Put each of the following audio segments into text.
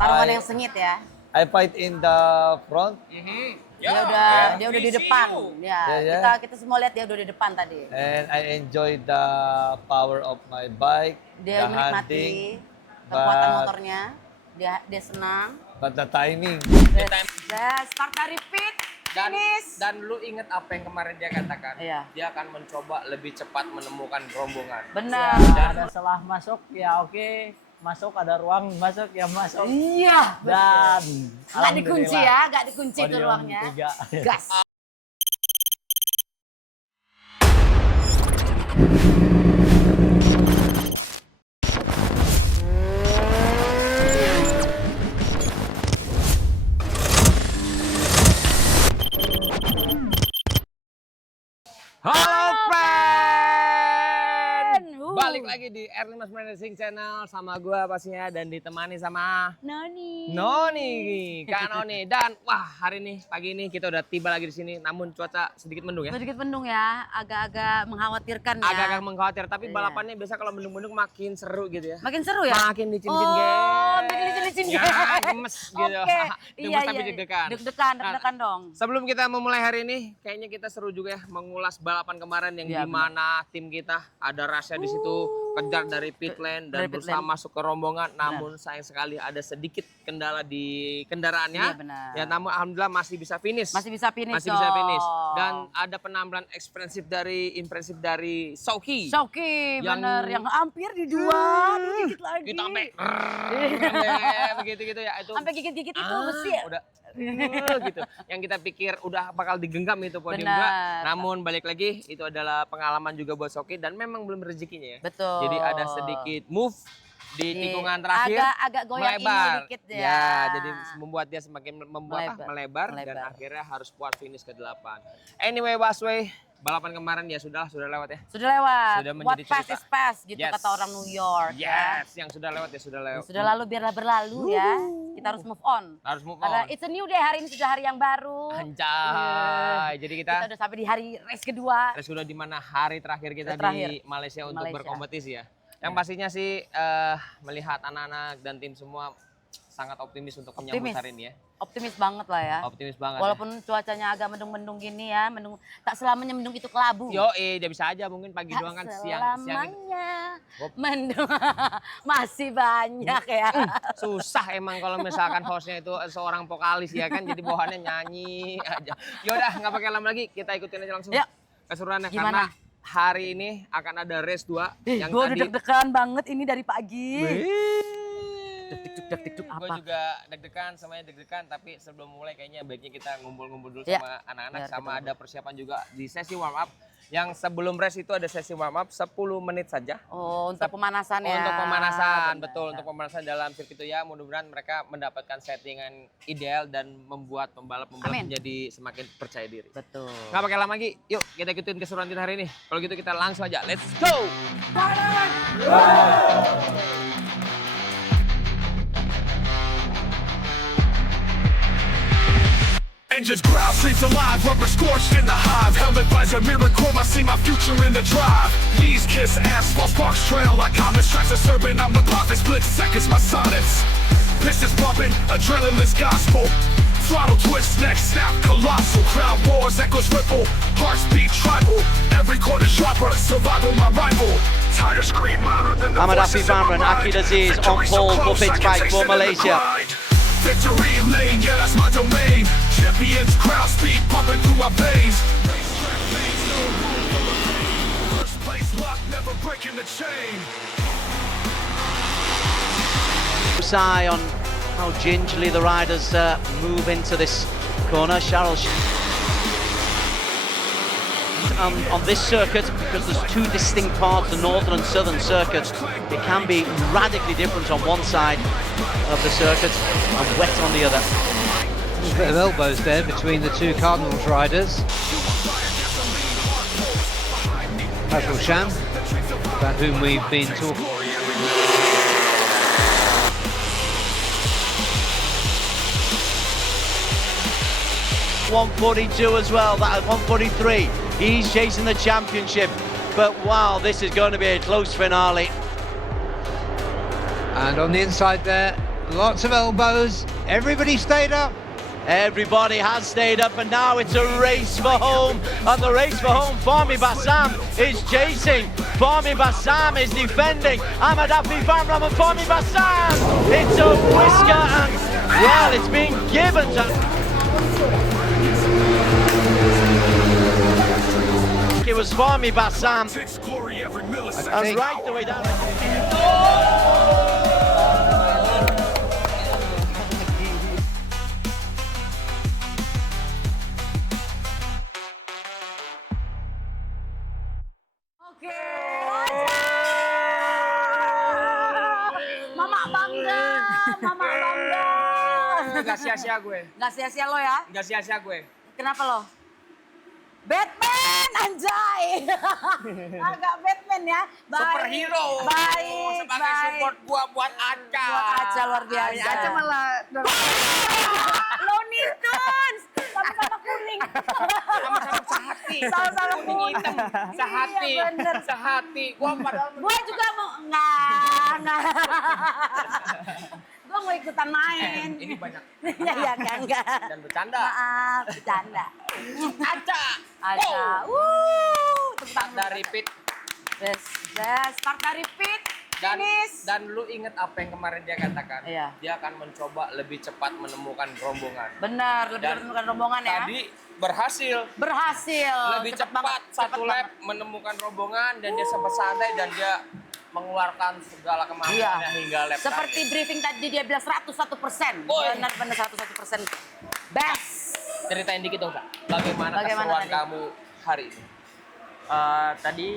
Pertarungan yang sengit ya. I fight in the front. Dia udah di depan. Kita semua lihat dia udah di depan tadi. And I enjoy the power of my bike, Dia the menikmati hunting, kekuatan but- motornya. Dia senang. but the timing. Start dari pit, finish. Dan lu inget apa yang kemarin dia katakan? Iya. Dia akan mencoba lebih cepat menemukan rombongan. Benar. Ada setelah masuk ya oke, masuk ada ruang masuk ya masuk. Iya. Dan Nggak dikunci alhamdulillah, ya, nggak dikunci itu podium ruangnya. 3. Gas. Halo friend! Wuh. Balik lagi di R5 Racing Channel sama gua pastinya dan ditemani sama Noni. Kak Noni. Dan wah, hari ini pagi ini kita udah tiba lagi di sini namun cuaca sedikit mendung ya. Sedikit mendung ya, agak-agak mengkhawatirkan ya. Agak-agak mengkhawatir, tapi Iya. balapannya biasa kalau mendung-mendung makin seru gitu ya. Makin seru ya? Makin licin-licin Oh, makin licin-licin Ya, guys. gemes gitu. Oke, Gemes tapi deg-degan. Deg-degan dong. Sebelum kita memulai hari ini, kayaknya kita seru juga ya mengulas balapan kemarin yang Iya, dimana tim kita ada rahasia di situ kejar dari pit lane dan Dari pit berusaha lane. masuk ke rombongan. Namun sayang sekali ada sedikit kendala di kendaraannya. Iya, benar. Ya, namun alhamdulillah masih bisa finish. Masih bisa finish. Masih bisa finish. dong. Dan ada penampilan impresif dari Sauki. Shoki, Yang- bener. Yang hampir di dua, dikit lagi. Kita sampai begitu-gitu ya itu. Sampai gigit-gigit itu besi ya? Udah gitu. Yang kita pikir udah bakal digenggam itu podium Benar. juga. Namun balik lagi itu adalah pengalaman juga buat Soki dan memang belum rezekinya ya. Betul. Jadi ada sedikit move di tikungan terakhir agak goyang melebar. ini dikit ya. Jadi membuat dia semakin melebar dan Melebar. akhirnya harus buat finish ke-8. Anyway, Busway, balapan kemarin ya sudah lewat ya. Sudah lewat. Sudah What menjadi pass cerita. is pass gitu Yes. kata orang New York. Ya. Yes, yang sudah lewat ya sudah lewat. Sudah lalu biarlah berlalu ya. Kita harus move on. Harus move Karena on. it's a new day, hari ini sudah hari yang baru. Anjay. Jadi Kita udah sampai di hari race kedua. race sudah di mana hari terakhir kita Terakhir. di Malaysia untuk Malaysia. berkompetisi ya. Yang pastinya sih melihat anak-anak dan tim semua sangat optimis untuk menyambut Optimis. hari ini ya. Optimis banget lah ya. Optimis banget. Walaupun cuacanya agak mendung-mendung gini ya, mendung tak selamanya mendung itu kelabu. dia bisa aja mungkin pagi Tak doang kan siang selamanya Hop. mendung. Masih banyak ya. susah emang kalau misalkan hostnya itu seorang vokalis ya kan jadi bawahannya nyanyi aja. Yaudah nggak pakai lama lagi kita ikutin aja langsung Yuk. keseruannya Gimana? karena hari ini akan ada race 2 yang Gue udah tadi deg-degan banget ini dari pagi. Gue apa? juga deg-degan, semuanya deg-degan. Tapi sebelum mulai kayaknya baiknya kita ngumpul-ngumpul dulu Ya. sama anak-anak. Biar Sama kita ada persiapan juga di sesi warm up. Yang sebelum race itu ada sesi warm up 10 menit saja. Oh, untuk pemanasan ya. Untuk pemanasan, Benar. betul. Untuk pemanasan dalam sirkuit itu ya. Mudah-mudahan mereka mendapatkan settingan ideal dan membuat pembalap-pembalap Amin. menjadi semakin percaya diri. Betul. Nggak pakai lama lagi, yuk kita ikutin keseruan kita hari ini. Kalau gitu kita langsung aja, let's go! Engines growl, streets alive, rubber scorched in the hive. Helmet visor, mirror chrome, I see my future in the drive. Knees kiss asphalt, sparks trail like comets. Tracks are serving, I'm the prophet, split seconds, my sonnets. Pistons pumping, adrenaline's gospel. Throttle twist, neck snap, colossal. Crowd wars, echoes ripple, hearts beat tribal. Every corner sharper, survival my rival. Tires scream louder than the Ahmad voices Afif in my Amran, mind. Akil Aziz on Victory so pole for close, I Pitch can Bike taste for it in the Malaysia. grind. Victory lane, yeah, that's my domain. Champions, crowd speed pumping through my veins. Racetrack lanes, no room for the pain. First place lock, never breaking the chain. Eye on how gingerly the riders move into this corner. Charles on this circuit, because there's two distinct parts, the northern and southern circuits, it can be radically different on one side of the circuit and wet on the other. A bit of elbows there between the two Cardinals riders. Basil Sham, about whom we've been talking. .142 as well, that at 143. He's chasing the championship, but wow, this is going to be a close finale. And on the inside there, Lots of elbows. Everybody stayed up. Everybody has stayed up, and now it's a race for home. And the race for home, Fahmi Bassam is chasing. Fahmi Bassam is defending. Ahmad Afi Famram and Fahmi Bassam. It's a whisker, and well, it's being given to. It was Fahmi Bassam. Takes glory every millisecond. And right the way down. Oke. Mama bangga, mama bangga. Gak sia-sia gue. Gak sia-sia lo ya? Gak sia-sia gue. Kenapa lo? Batman, anjay. Agak Batman ya. Baik. Superhero. Baik, Sebagai baik. support gua buat Aca. Buat Aca luar biasa. Aca malah Looney Tunes. Sama-sama kuning. sama-sama sehati. Sama-sama Kuning kuning. hitam. Sehati. Iya, bener. Sehati. Gua padahal Gue juga mau. Enggak. Gue mau ikutan main. ini banyak Iya, enggak. dan bercanda. Maaf, bercanda. Aca. Aca. Tepuk tangan. Dari Pit Yes, start dari pit. Finish. dan lu inget apa yang kemarin dia katakan? Iya. Dia akan mencoba lebih cepat menemukan rombongan. Benar, lebih Dan menemukan rombongan ya. Tadi berhasil. Berhasil. Lebih Cepet cepat banget, satu cepet lap banget. menemukan rombongan dan dia sempat santai dan dia mengeluarkan segala kemampuannya hingga lap Seperti terakhir. briefing tadi dia bilang 101%. Boy. Benar-benar 101%. Best. Ceritain dikit dong, Kak. Bagaimana keseruan tadi? kamu hari ini? Tadi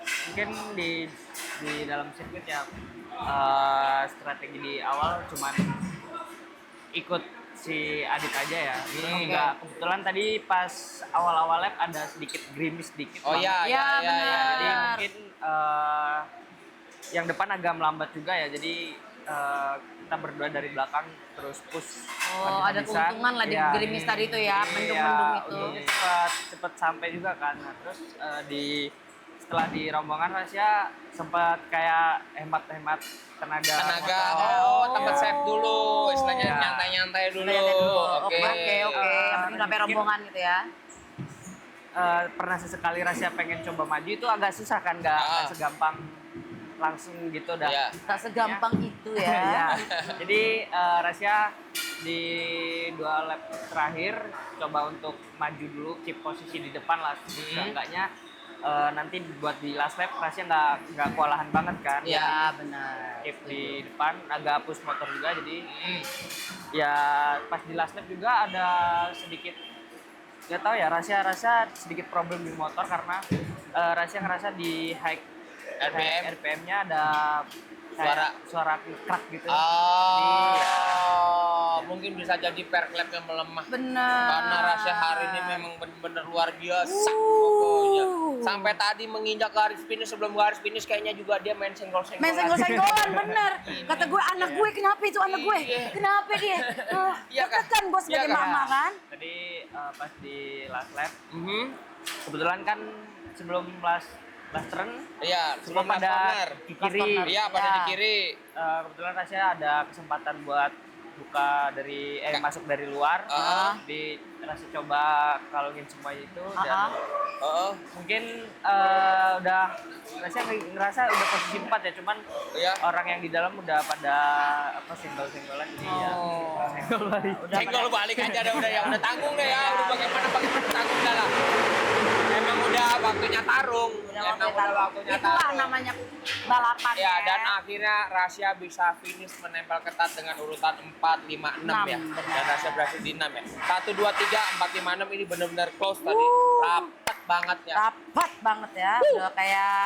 mungkin di dalam sirkuit ya strategi di awal cuman ikut si Adit aja ya. Enggak, kebetulan tadi pas awal-awal lap ada sedikit gerimis dikit. Oh banget. iya, benar. Jadi mungkin yang depan agak melambat juga ya. Jadi kita berdua dari belakang terus push. Oh, ada habis-habisan. keuntungan lah di Iya. gerimis tadi itu ya, Iya, mendung-mendung itu. untungnya cepet sampai juga kan. Nah, terus setelah di rombongan Rasya sempat kayak hemat-hemat tenaga. Tenaga, motor. tempat save dulu, istilahnya Iya. nyantai-nyantai dulu. Oke. Yang penting sampai rombongan gitu ya. Pernah sesekali Rasya pengen coba maju itu agak susah kan, nggak segampang langsung gitu dah. Iya. Tak segampang itu ya. Iya. Jadi Rasya di 2 lap terakhir coba untuk maju dulu, keep posisi di depan lah. Seenggaknya nanti buat di last lap Rasya nggak kewalahan banget kan. Iya, benar. Keep di depan, agak push motor juga, jadi ya pas di last lap juga ada sedikit nggak tahu ya, Rasya sedikit problem di motor karena Rasya ngerasa di high RPM-nya ada suara krak gitu. Mungkin bisa jadi per clapnya melemah. Benar. Karena Rasya hari ini memang benar-benar luar biasa pokoknya. Sampai tadi menginjak garis finish, sebelum garis finish kayaknya juga dia main senggol-senggolan. Main senggol-senggolan, bener. Kata gue, anak gue, kenapa itu anak gue? Kenapa dia? Iya kan? Kan gue sebagai Iya kan? mama kan? Tadi pas di last lap, Mhm. kebetulan kan sebelum last turn Iya, sebelum last pada corner. di kiri. Iya, pada Ya. di kiri. Kebetulan Rasya ada kesempatan buat buka dari masuk dari luar. Di Rasya coba kalungin semua itu dan mungkin udah Rasya ngerasa udah posisi 4 ya, cuman Iya. orang yang di dalam udah pada senggol-senggolan jadi ya senggol balik. Senggol balik aja udah ya, udah tanggung deh ya, udah bagaimana tanggung dah lah. Emang udah waktunya tarung. Waktunya Itulah namanya balapan Ya, dan akhirnya Rasya bisa finish menempel ketat dengan urutan 4, 5, 6 ya. Benar. Dan Rasya berhasil di 6 ya. 1, 2, 3, 4, 5, 6 ini benar-benar close tadi. Rapat banget ya. Rapat banget ya, udah kayak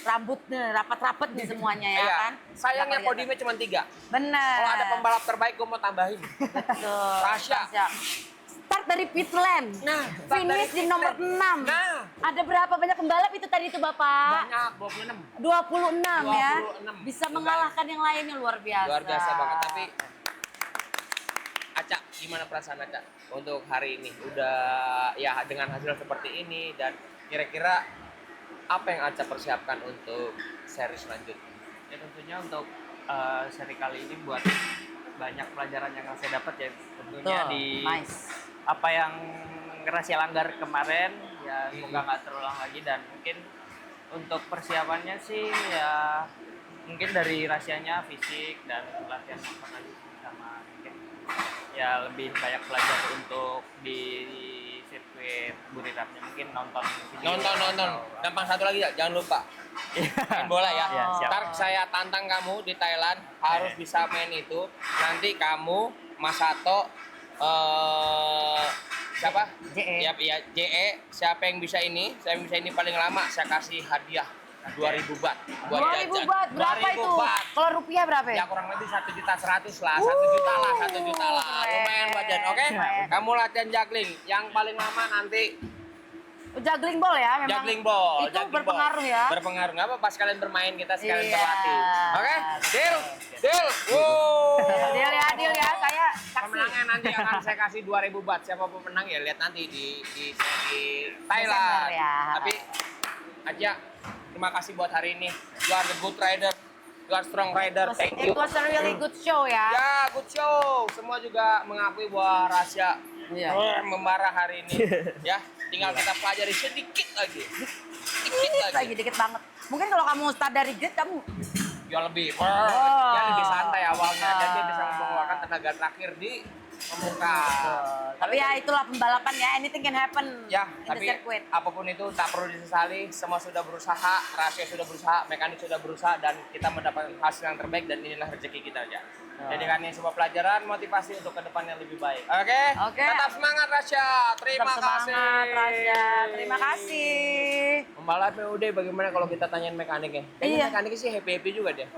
rambutnya rapat-rapat nih semuanya ya Iya. kan? Sayangnya Nggak podiumnya cuma 3. Bener. Kalau ada pembalap terbaik gue mau tambahin. Betul. Rasya. Start dari pit lane. Nah, start Finish dari di nomor pit 6. Nah. Ada berapa banyak pembalap itu tadi itu Bapak? Banyak, 26. 26 ya. 26. Bisa mengalahkan yang lainnya luar biasa. Luar biasa banget. Tapi Aca, gimana perasaan Aca untuk hari ini? Udah ya dengan hasil seperti ini dan kira-kira apa yang Aca persiapkan untuk seri selanjutnya? Ya tentunya untuk seri kali ini buat banyak pelajaran yang saya dapat ya tentunya Betul, di nice. apa yang Rasya langgar kemarin ya semoga nggak terulang lagi, dan mungkin untuk persiapannya sih ya mungkin dari Rasyanya fisik dan latihan motor lagi sama mungkin ya lebih banyak belajar untuk di sirkuit Burirapnya, mungkin nonton video Nonton. Gampang satu lagi ya, jangan lupa main bola ya. Iya, siap. Ntar saya tantang kamu di Thailand harus bisa main itu. Nanti kamu Mas Sato siapa? JE. Ya, JE. Siapa yang bisa ini paling lama saya kasih hadiah 2.000 baht. 2.000 baht, berapa 2.000 itu? baht. Kalau rupiah berapa Ya ya? kurang lebih 1.100.000 lah, 1 juta lah. Lumayan budget, oke? Keren. Kamu latihan juggling, yang paling lama nanti Juggling ball ya memang. juggling ball. Itu juggling berpengaruh ball. ya. Berpengaruh, nggak apa-apa sekalian bermain, kita sekalian Iya. berlatih. Oke? Deal. Wow. Deal ya, saya saksi. Pemenangnya nanti akan saya kasih 2.000 baht. Siapa pemenang ya lihat nanti di Thailand. Desember ya. Tapi Aja, terima kasih buat hari ini. You are the good rider. You are strong rider. Thank It you. was a really good show ya. Ya, good show. Semua juga mengakui bahwa Rasya Iya. membara hari ini. Ya, tinggal kita pelajari sedikit lagi. Sedikit lagi. Dikit banget. Mungkin kalau kamu start dari grid kamu Ya lebih santai awalnya dan dia bisa mengeluarkan tenaga terakhir di pembuka. tapi ya itulah pembalapan ya, anything can happen Ya, in the tapi circuit. apapun itu tak perlu disesali. Semua sudah berusaha, Rasya sudah berusaha, mekanik sudah berusaha, dan kita mendapatkan hasil yang terbaik, dan inilah rezeki kita aja. Jadikan ini sebuah pelajaran, motivasi untuk ke depan yang lebih baik. Oke? Oke. Tetap semangat Rasya. Terima Tetap kasih. semangat, Rasya. Terima kasih. Pembalap PUD bagaimana kalau kita tanyain mekaniknya? Kayaknya Iya. mekaniknya sih happy juga dia.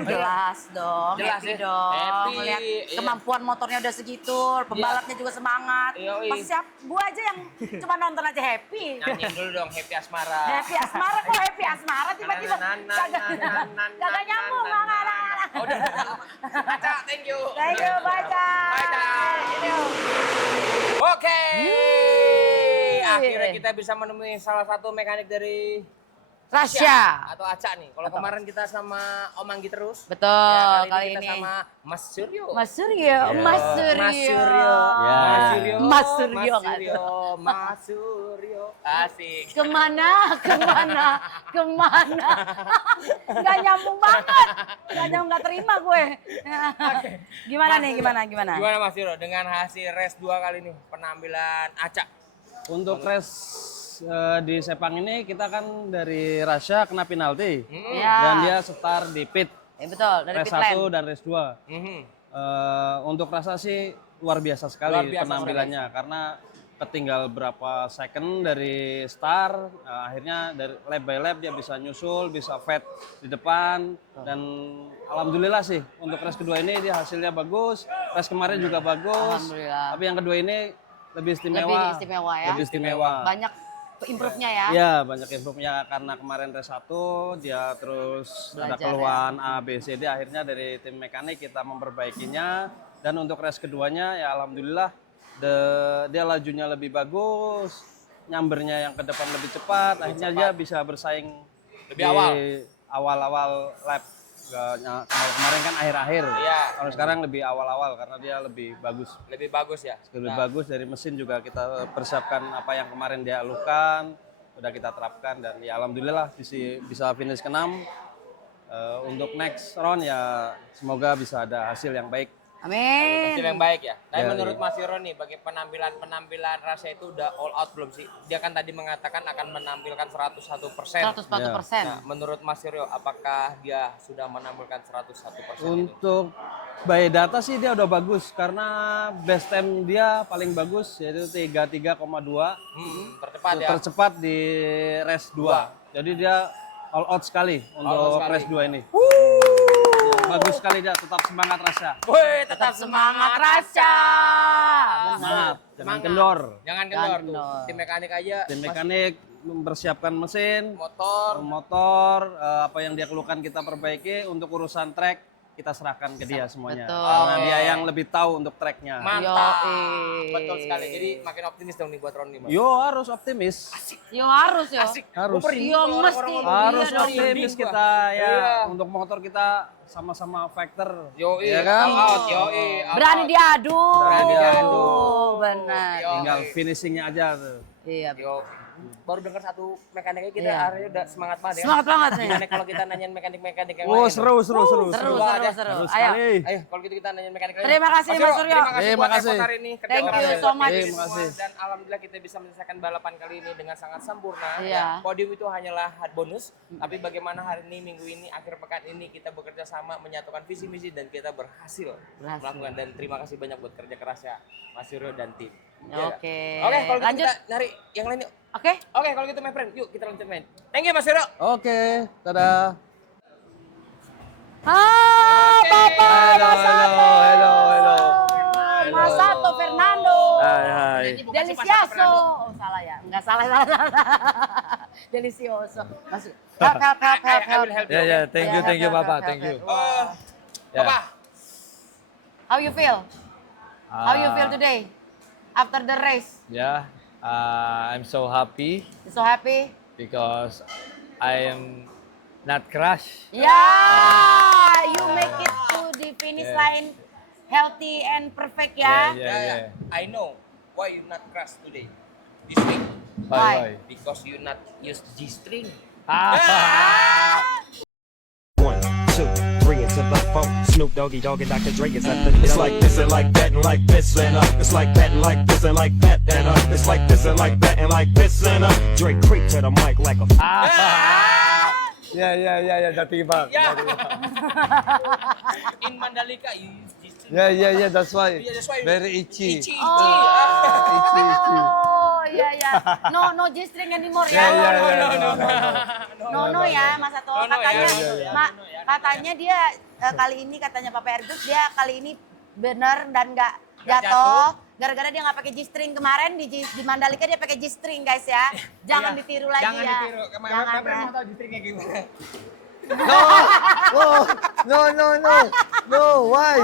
Jelas dong, Jelas happy ya? dong. Happy, Lihat iya. kemampuan motornya udah segitu, pembalapnya juga semangat. Yoi. Pas siap, gua aja yang cuma nonton aja happy. Nyanyiin dulu dong Happy Asmara. Happy asmara, kok happy asmara tiba-tiba kagak nyambung. Oh, udah. Aca, thank you. Thank you, baca. Baca. Oke. Akhirnya kita bisa menemui salah satu mekanik dari Rasya. atau Aca nih. Kalau kemarin kita sama Om Anggi terus. Betul, Ya, kali kita ini. sama Mas Suryo. Mas Suryo, Mas Suryo. Mas Suryo. Ya. Mas Suryo. Mas Suryo, Mas Suryo. Mas Suryo. Asik. Kemana? Gak nyambung banget. Gak terima gue. Gimana nih, gimana? Gimana Mas Suryo dengan hasil race 2 kali ini penampilan Aca? Untuk race di Sepang ini kita kan dari Rasya kena penalti Ya. dan dia start di pit Betul, dari race pit lane. 1 dan race 2. Untuk rasa sih luar biasa sekali Luar biasa penampilannya karena ketinggal berapa second dari start, akhirnya dari lap by lap dia bisa nyusul, bisa fight di depan, dan alhamdulillah sih untuk race kedua ini dia hasilnya bagus, race kemarin juga bagus, Alhamdulillah. tapi yang kedua ini lebih istimewa. Lebih istimewa ya. Lebih istimewa. Banyak improve-nya ya. Iya, banyak improve-nya karena kemarin race 1 dia terus ada Belajar keluhan A, B, C, D, akhirnya dari tim mekanik kita memperbaikinya, dan untuk race keduanya ya alhamdulillah dia lajunya lebih bagus, nyambernya yang ke depan lebih cepat, akhirnya dia bisa bersaing Lebih di awal. awal-awal lap. Kalau kemarin kan akhir-akhir, Iya. kalau sekarang lebih awal-awal karena dia lebih bagus. Lebih bagus ya. Lebih bagus dari mesin juga kita persiapkan apa yang kemarin dia alukan, udah kita terapkan, dan ya alhamdulillah bisa finish ke-6. Untuk next round ya semoga bisa ada hasil yang baik. Amin. Hasil yang baik ya. Tapi Ya, menurut iya. Mas Yoro nih, bagi penampilan Rasya itu udah all out belum sih? Dia kan tadi mengatakan akan menampilkan 101%. 101%. Nah, menurut Mas Yoro, apakah dia sudah menampilkan 101% itu? Untuk by data sih dia udah bagus karena best time dia paling bagus yaitu 33,2. Tercepat ya. Tercepat di race 2. Jadi dia all out sekali untuk sekali. race 2 ini. Bagus sekali dia, tetap semangat Rasya. Woi, tetap Semangat Rasya. Semangat, jangan Semangat. kendor. Jangan kendor tuh. kendor. Tim mekanik aja. Tim mekanik mempersiapkan mesin, Motor. motor, apa yang dia keluhkan kita perbaiki. Untuk urusan track kita serahkan ke dia semuanya. Betul. Karena dia yang lebih tahu untuk tracknya. Mantap. Yoi. Betul sekali. Jadi makin optimis dong nih buat round 5. Yo harus optimis. Yo harus yo. Harus. Yo mesti. Harus Iya dong. optimis kita ya. Iya. Untuk motor kita sama-sama factor. Yoi, Ya kan? out, yoi. out, Berani out. diadu. Berani diadu. Benar. Yo. Tinggal finishingnya aja tuh. Iya. Yo. Baru dengar satu mekaniknya kita Iya. akhirnya udah semangat banget ya. Semangat banget nih. Gimana kalau kita nanyain mekanik-mekanik yang Oh lain? seru. Seru, seru, aja. seru. Terus Ayo. sekali. Ayo, kalau gitu kita nanyain mekanik lain. Terima kasih, Mas Suryo. Terima kasih Terima buat kasih. effort hari ini. Kerja Thank keras you buat so much. kita Terima kasih. semua. Dan alhamdulillah kita bisa menyelesaikan balapan kali ini dengan sangat sempurna. Iya. Podium itu hanyalah bonus, tapi bagaimana hari ini, minggu ini, akhir pekan ini kita bekerja sama menyatukan visi misi dan kita berhasil melakukan. Dan terima kasih banyak buat kerja kerasnya Mas Suryo dan tim. Ya. Oke. Oke, kalau gitu Lanjut. kita nyari yang lain yuk. Oke. Oke, kalau gitu my friend, yuk kita lanjut main. Thank you Mas Suryo. Oke, dadah. Ah, Bapak Mas Sato. hello. Mas Sato Fernando. Hai. Delicioso. Oh, salah ya. Enggak salah. Delicioso. Masuk. Help. I will help you. Ya, thank you, Help, Bapak, help, thank you. help. Ya. Papa, How you feel? How you feel today? After the race? Yeah, I'm so happy You so happy? because I am not crashed. Yeah, you make it to the finish line healthy and perfect ya. Yeah. I know why you not crash today. This week. Why? Because you not use G-string. 1, 2, 3 into the 4. Snoop Doggy Dogg and Dr. Dre is at the It's like this and like that and like this and it's like that and like this and like that and it's like this and like that and like this and Dre creep to the mic like a Yeah, dati ba? Yeah. In Mandalika, you use G-string. Yeah, that's why. Yeah, that's why Very itchy. Itchy. Oh, iya. No G-string anymore ya. No ya, Mas Sato. No, Katanya, ya. katanya dia kali ini katanya Papa Ergus dia kali ini bener dan nggak jatuh. Gara-gara dia nggak pakai G-string kemarin di Mandalika dia pakai G-string guys ya. Jangan ditiru lagi Jangan ya. ditiru. Jangan Kemarin ya. mau tahu G-stringnya gimana? No, why?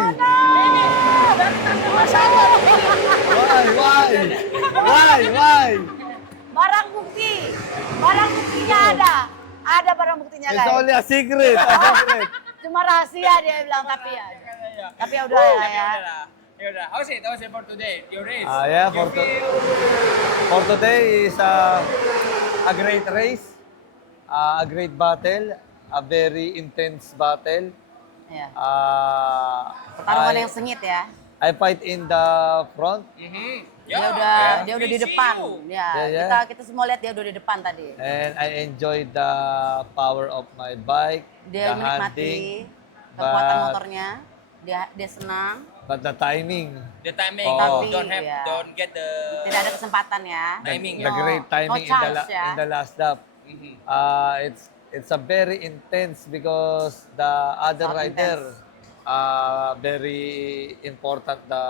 Why? Barang buktinya ada. Ada barang buktinya It's guys. only a secret. Cuma rahasia dia bilang tapi ya. Tapi ya udah ya. Ya udah. How's it for today? Your race. Yeah, You feel- For today is a great race, a great battle, a very intense battle. Ya. I Pertarungan yang sengit ya. fight in the front Dia udah di we see depan. you. Ya, kita semua lihat dia udah di depan tadi. and I enjoyed the power of my bike, Dia the menikmati handling, kekuatan but- motornya. Dia senang. but the timing, The timing, Oh. don't get the Tidak ada kesempatan ya. timing. the ya. great timing No chance, ya. in the last lap. Mhm. It's a very intense because the other Not rider very important the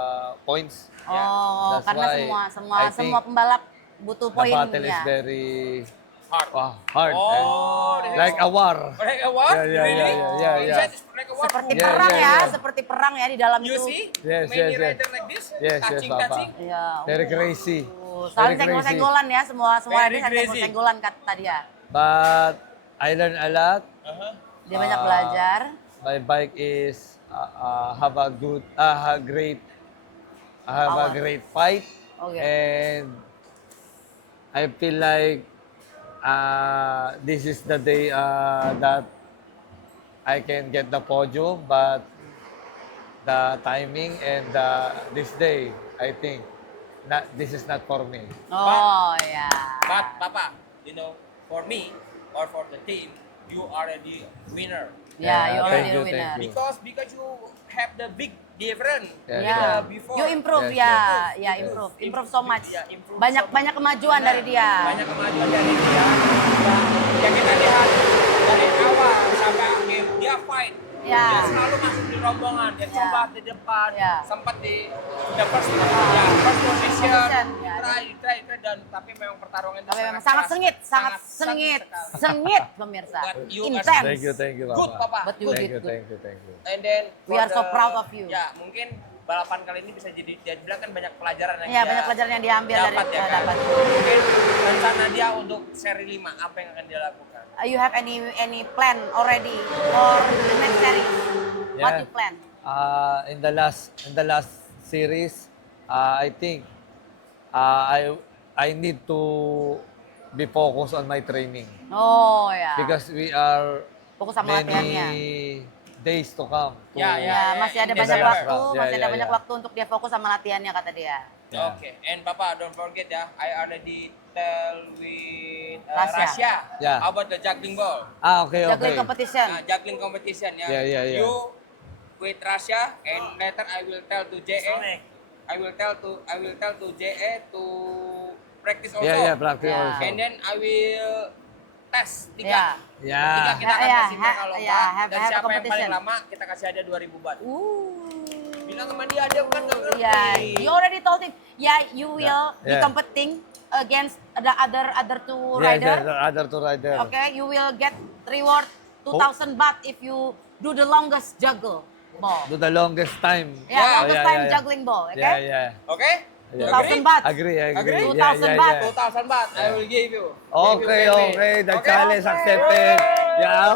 points. Oh, That's karena why semua I think pembalap butuh The poin battle is ya. very Hard. hard. Oh, Like a war. like a what? Yeah, Really? yeah. Inside is like a war. Seperti Yeah, perang yeah, ya, yeah. seperti perang ya di dalam You itu. see? Yes, Many yes. rider like this? Yes, touching, Papa. touching. Iya. Very crazy. Saling Very crazy. senggol-senggolan ya, semua Very rider saling crazy. senggol-senggolan kata tadi ya. But I learned a lot. Dia banyak belajar. My bike is have a great fight, Oke. and I feel like this is the day that I can get the podium, but the timing and this day, I think, this is not for me. Oh ya. But Papa, you know, for me or for the team, you are the winner. Ya, you Yeah, already thank you, a winner. thank you. Because you have the big difference Yeah. Ya. before. You improve Yes, ya, improve so much. Ya, improve Banyak so much. banyak kemajuan dari dia. Banyak kemajuan dari dia. Yang kita lihat dari awal sampai akhir dia fight. Ya. Dia selalu masuk di rombongan yang coba di depan, Ya. sempat di the first position, Ya. try dan tapi memang pertarungan itu Tapi memang sangat sengit, sangat sekali. sengit pemirsa. But you guys- Intense. Thank you, Good, Papa. Papa. But you Good. did good. Thank you. And then We for are so proud of you. Ya, mungkin balapan kali ini bisa jadi dia bilang kan banyak pelajaran yang Iya, dia banyak pelajaran yang diambil dari dapat, ya kan? dapat. Mungkin rencana dia untuk seri 5 apa yang akan dia lakukan? You have any plan already for the next series? What Yeah. you plan? In the last series, I think I need to be focused on my training Oh ya. because we are Fokus sama latihannya. many days to come. Ya, Ya, masih ada in banyak December. waktu, Ya, masih ada ya, banyak ya. waktu untuk dia fokus sama latihannya kata dia. Yeah. Oke, and Papa don't forget ya, I already tell with Russia. Russia Yeah. about the juggling ball. Okay. Juggling competition. Juggling competition ya. Yeah. You with Russia and later I will tell to JA. I will tell to JA to practice also. Yeah, practice Yeah. also. And then I will test Ya. 3. Yeah. 3 kita akan Ya, kasih mereka lomba. ya, have Dan a siapa yang paling competition. lama kita kasih hadiah 2.000 baht. Bilang sama dia kan nggak ngerti. Yeah, you already told him. Yeah, you will be Yeah. competing against the other two Yeah, rider. the other two rider. Okay, you will get reward 2,000 baht if you do the longest juggle ball. Do the longest time. Yeah, Oh, longest time juggling ball. Okay. Yeah. Oke? Yeah. 2,000 baht. Agree. 2,000 baht. 2,000 baht I will give you. Okay. The Okay? challenge accepted. Yeah.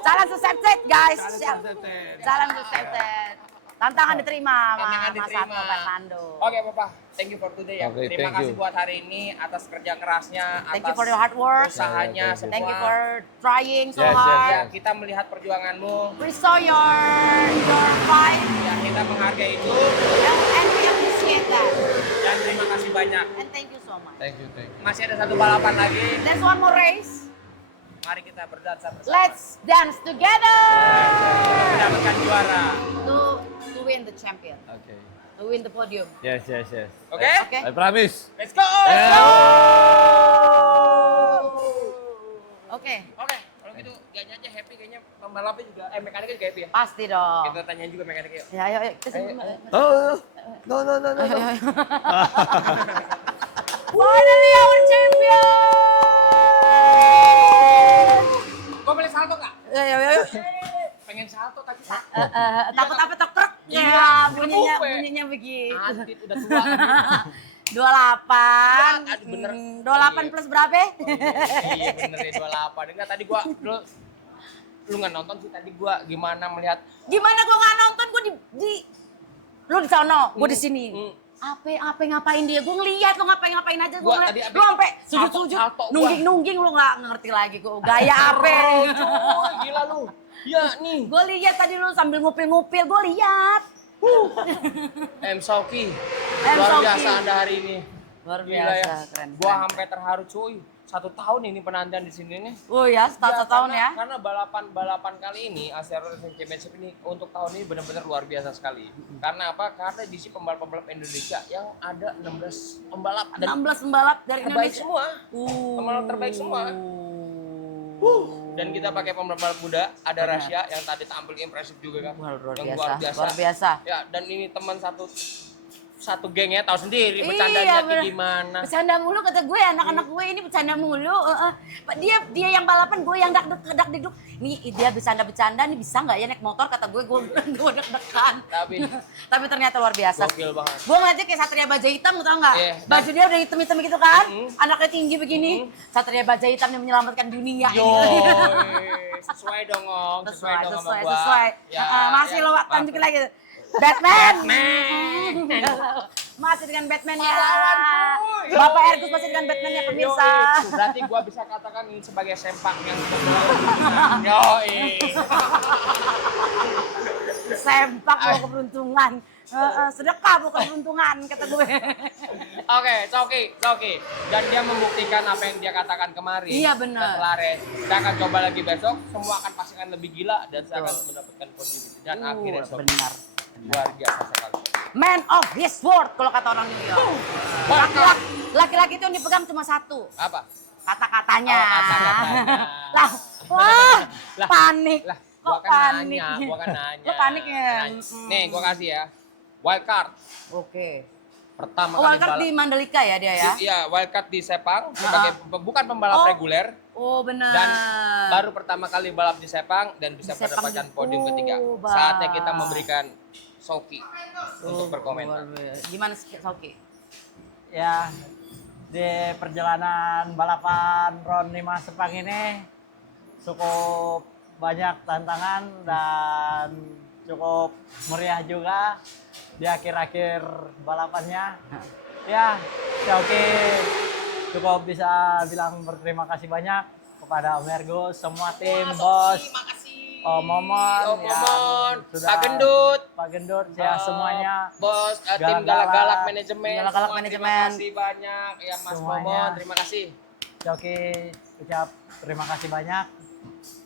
Challenge accepted, guys. accepted. Challenge accepted. Tantangan diterima sama Tantangan Mas diterima. Satno Fernando. Oke, Papa. Thank you for today ya. Oke, Terima thank kasih you. buat hari ini atas kerja kerasnya, Thank atas you for your hard work. usahanya Yeah, semua. Thank you for trying so Yes, hard. Ya, kita melihat perjuanganmu. We saw your fight Ya, kita menghargai itu and we appreciate that. dan terima kasih banyak. And thank you so much. Thank you. Masih ada satu balapan lagi. There's one more race. Mari kita berdansa bersama. Let's dance together Mendapatkan juara. to win the champion, Okay. to win the podium. Yes. Oke? Okay. I promise. Let's go. Oke, Oke, kalau gitu Ganya aja happy kayaknya pembalapnya juga mekaniknya juga happy ya. pasti dong. Kita tanyain juga mekaniknya yuk. Ya, ayo, kita sini. Oh, no. Finally our champion. Gua boleh salto nggak? Ayo. Pengen salto tapi Takut apa tokrek? Iya, Ya, bunyinya kenapa? bunyinya begitu. Adit udah tua. 28. Aduh, bener. 28 plus berapa? Iya bener ya 28. Enggak tadi gua lu nggak nonton sih tadi gua gimana melihat Gimana gua nggak nonton, gua di lu di sono, gua di sini. Apa ngapain dia? Gua ngeliat lu ngapain aja Gua gua ngeliat. tadi Lu sampai salto sujud-sujud, gua. nungging-nungging lu nggak ngerti lagi gua. Gaya apa? oh, gila lu. Ya nih. Gua lihat tadi lu sambil ngupil-ngupil, gua lihat. M Soki. M. Luar Soki. biasa Anda hari ini. Luar Gila biasa, ya. keren. Gua sampai terharu cuy. 1 tahun ini penantian di sini nih. Oh ya, satu tahun ya. Karena balapan kali ini Asia Road Racing Championship ini untuk tahun ini benar-benar luar biasa sekali. Karena apa? Karena diisi pembalap-pembalap Indonesia yang ada 16 pembalap dan 16 pembalap dari terbaik Indonesia. semua. Pembalap terbaik semua. Dan kita pakai pembalap muda, ada Rasya yang tadi tampil impresif juga kan. Yang luar biasa. Luar biasa. Ya, dan ini teman satu geng ya, tahu sendiri bercandanya bener. gimana. Bercanda mulu kata gue, anak-anak gue ini bercanda mulu. Dia yang balapan, gue yang dak-duk. Nih dia bercanda-bercanda, nih bisa nggak ya naik motor? Kata gue deg-degan. Tapi ternyata luar biasa. Gokil banget. Gue ngeliatnya kayak Satria Baja Hitam, tau nggak? Iya. Baju dia udah hitam-hitam gitu kan? Anaknya tinggi begini. Satria Baja Hitam yang menyelamatkan dunia. Yo, sesuai dong, Ong. Sesuai dong sama gua. Sesuai. Ya, Masih lo tunjukin lagi. Batman. Masih dengan Batman ya. Bapak Ergus masih dengan Batman ya pemirsa. Berarti gua bisa katakan ini sebagai sempak yang keberuntungan. Yoi. Sempak mau keberuntungan. Sedekah bukan keberuntungan kata gue. Oke, Coki. Dan dia membuktikan apa yang dia katakan kemarin. Iya, benar. Setelah race, saya akan coba lagi besok. Semua akan pastikan lebih gila dan saya akan mendapatkan podium. Dan akhirnya Coki. Benar. Luar biasa sekali. Man of his word kalau kata orang New York. Laki-laki itu yang dipegang cuma satu. Apa? Kata-katanya. Oh, kata-katanya. Lah, wah, Lah. panik. Lah. Gua Kok kan panik? nanya, gua kan nanya. Lo panik ya? Nih, gua kasih ya. Wild card. Oke. Pertama Oh, kali wildcard di Mandalika ya dia ya? Iya, wild card di Sepang sebagai bukan pembalap Oh. reguler Oh benar. dan baru pertama kali balap di Sepang dan bisa Di Sepang mendapatkan di- podium Oh, ketiga. Bang. Saatnya kita memberikan Soki untuk berkomentar. Gimana Soki? Ya, di perjalanan balapan Round 5 Sepang ini cukup banyak tantangan dan cukup meriah juga di akhir-akhir balapannya. Ya, oke, cukup bisa bilang berterima kasih banyak kepada Om Ergo, semua tim, bos, Om Momon, Om Momon, sudah- Pak Gendut, Pak Gendut, ya semuanya. bos, tim Galak-galak. galak-galak manajemen, Galak-galak semua manajemen. terima kasih banyak. Ya Mas Semuanya. Momon, terima kasih. Oke, ucap terima kasih banyak.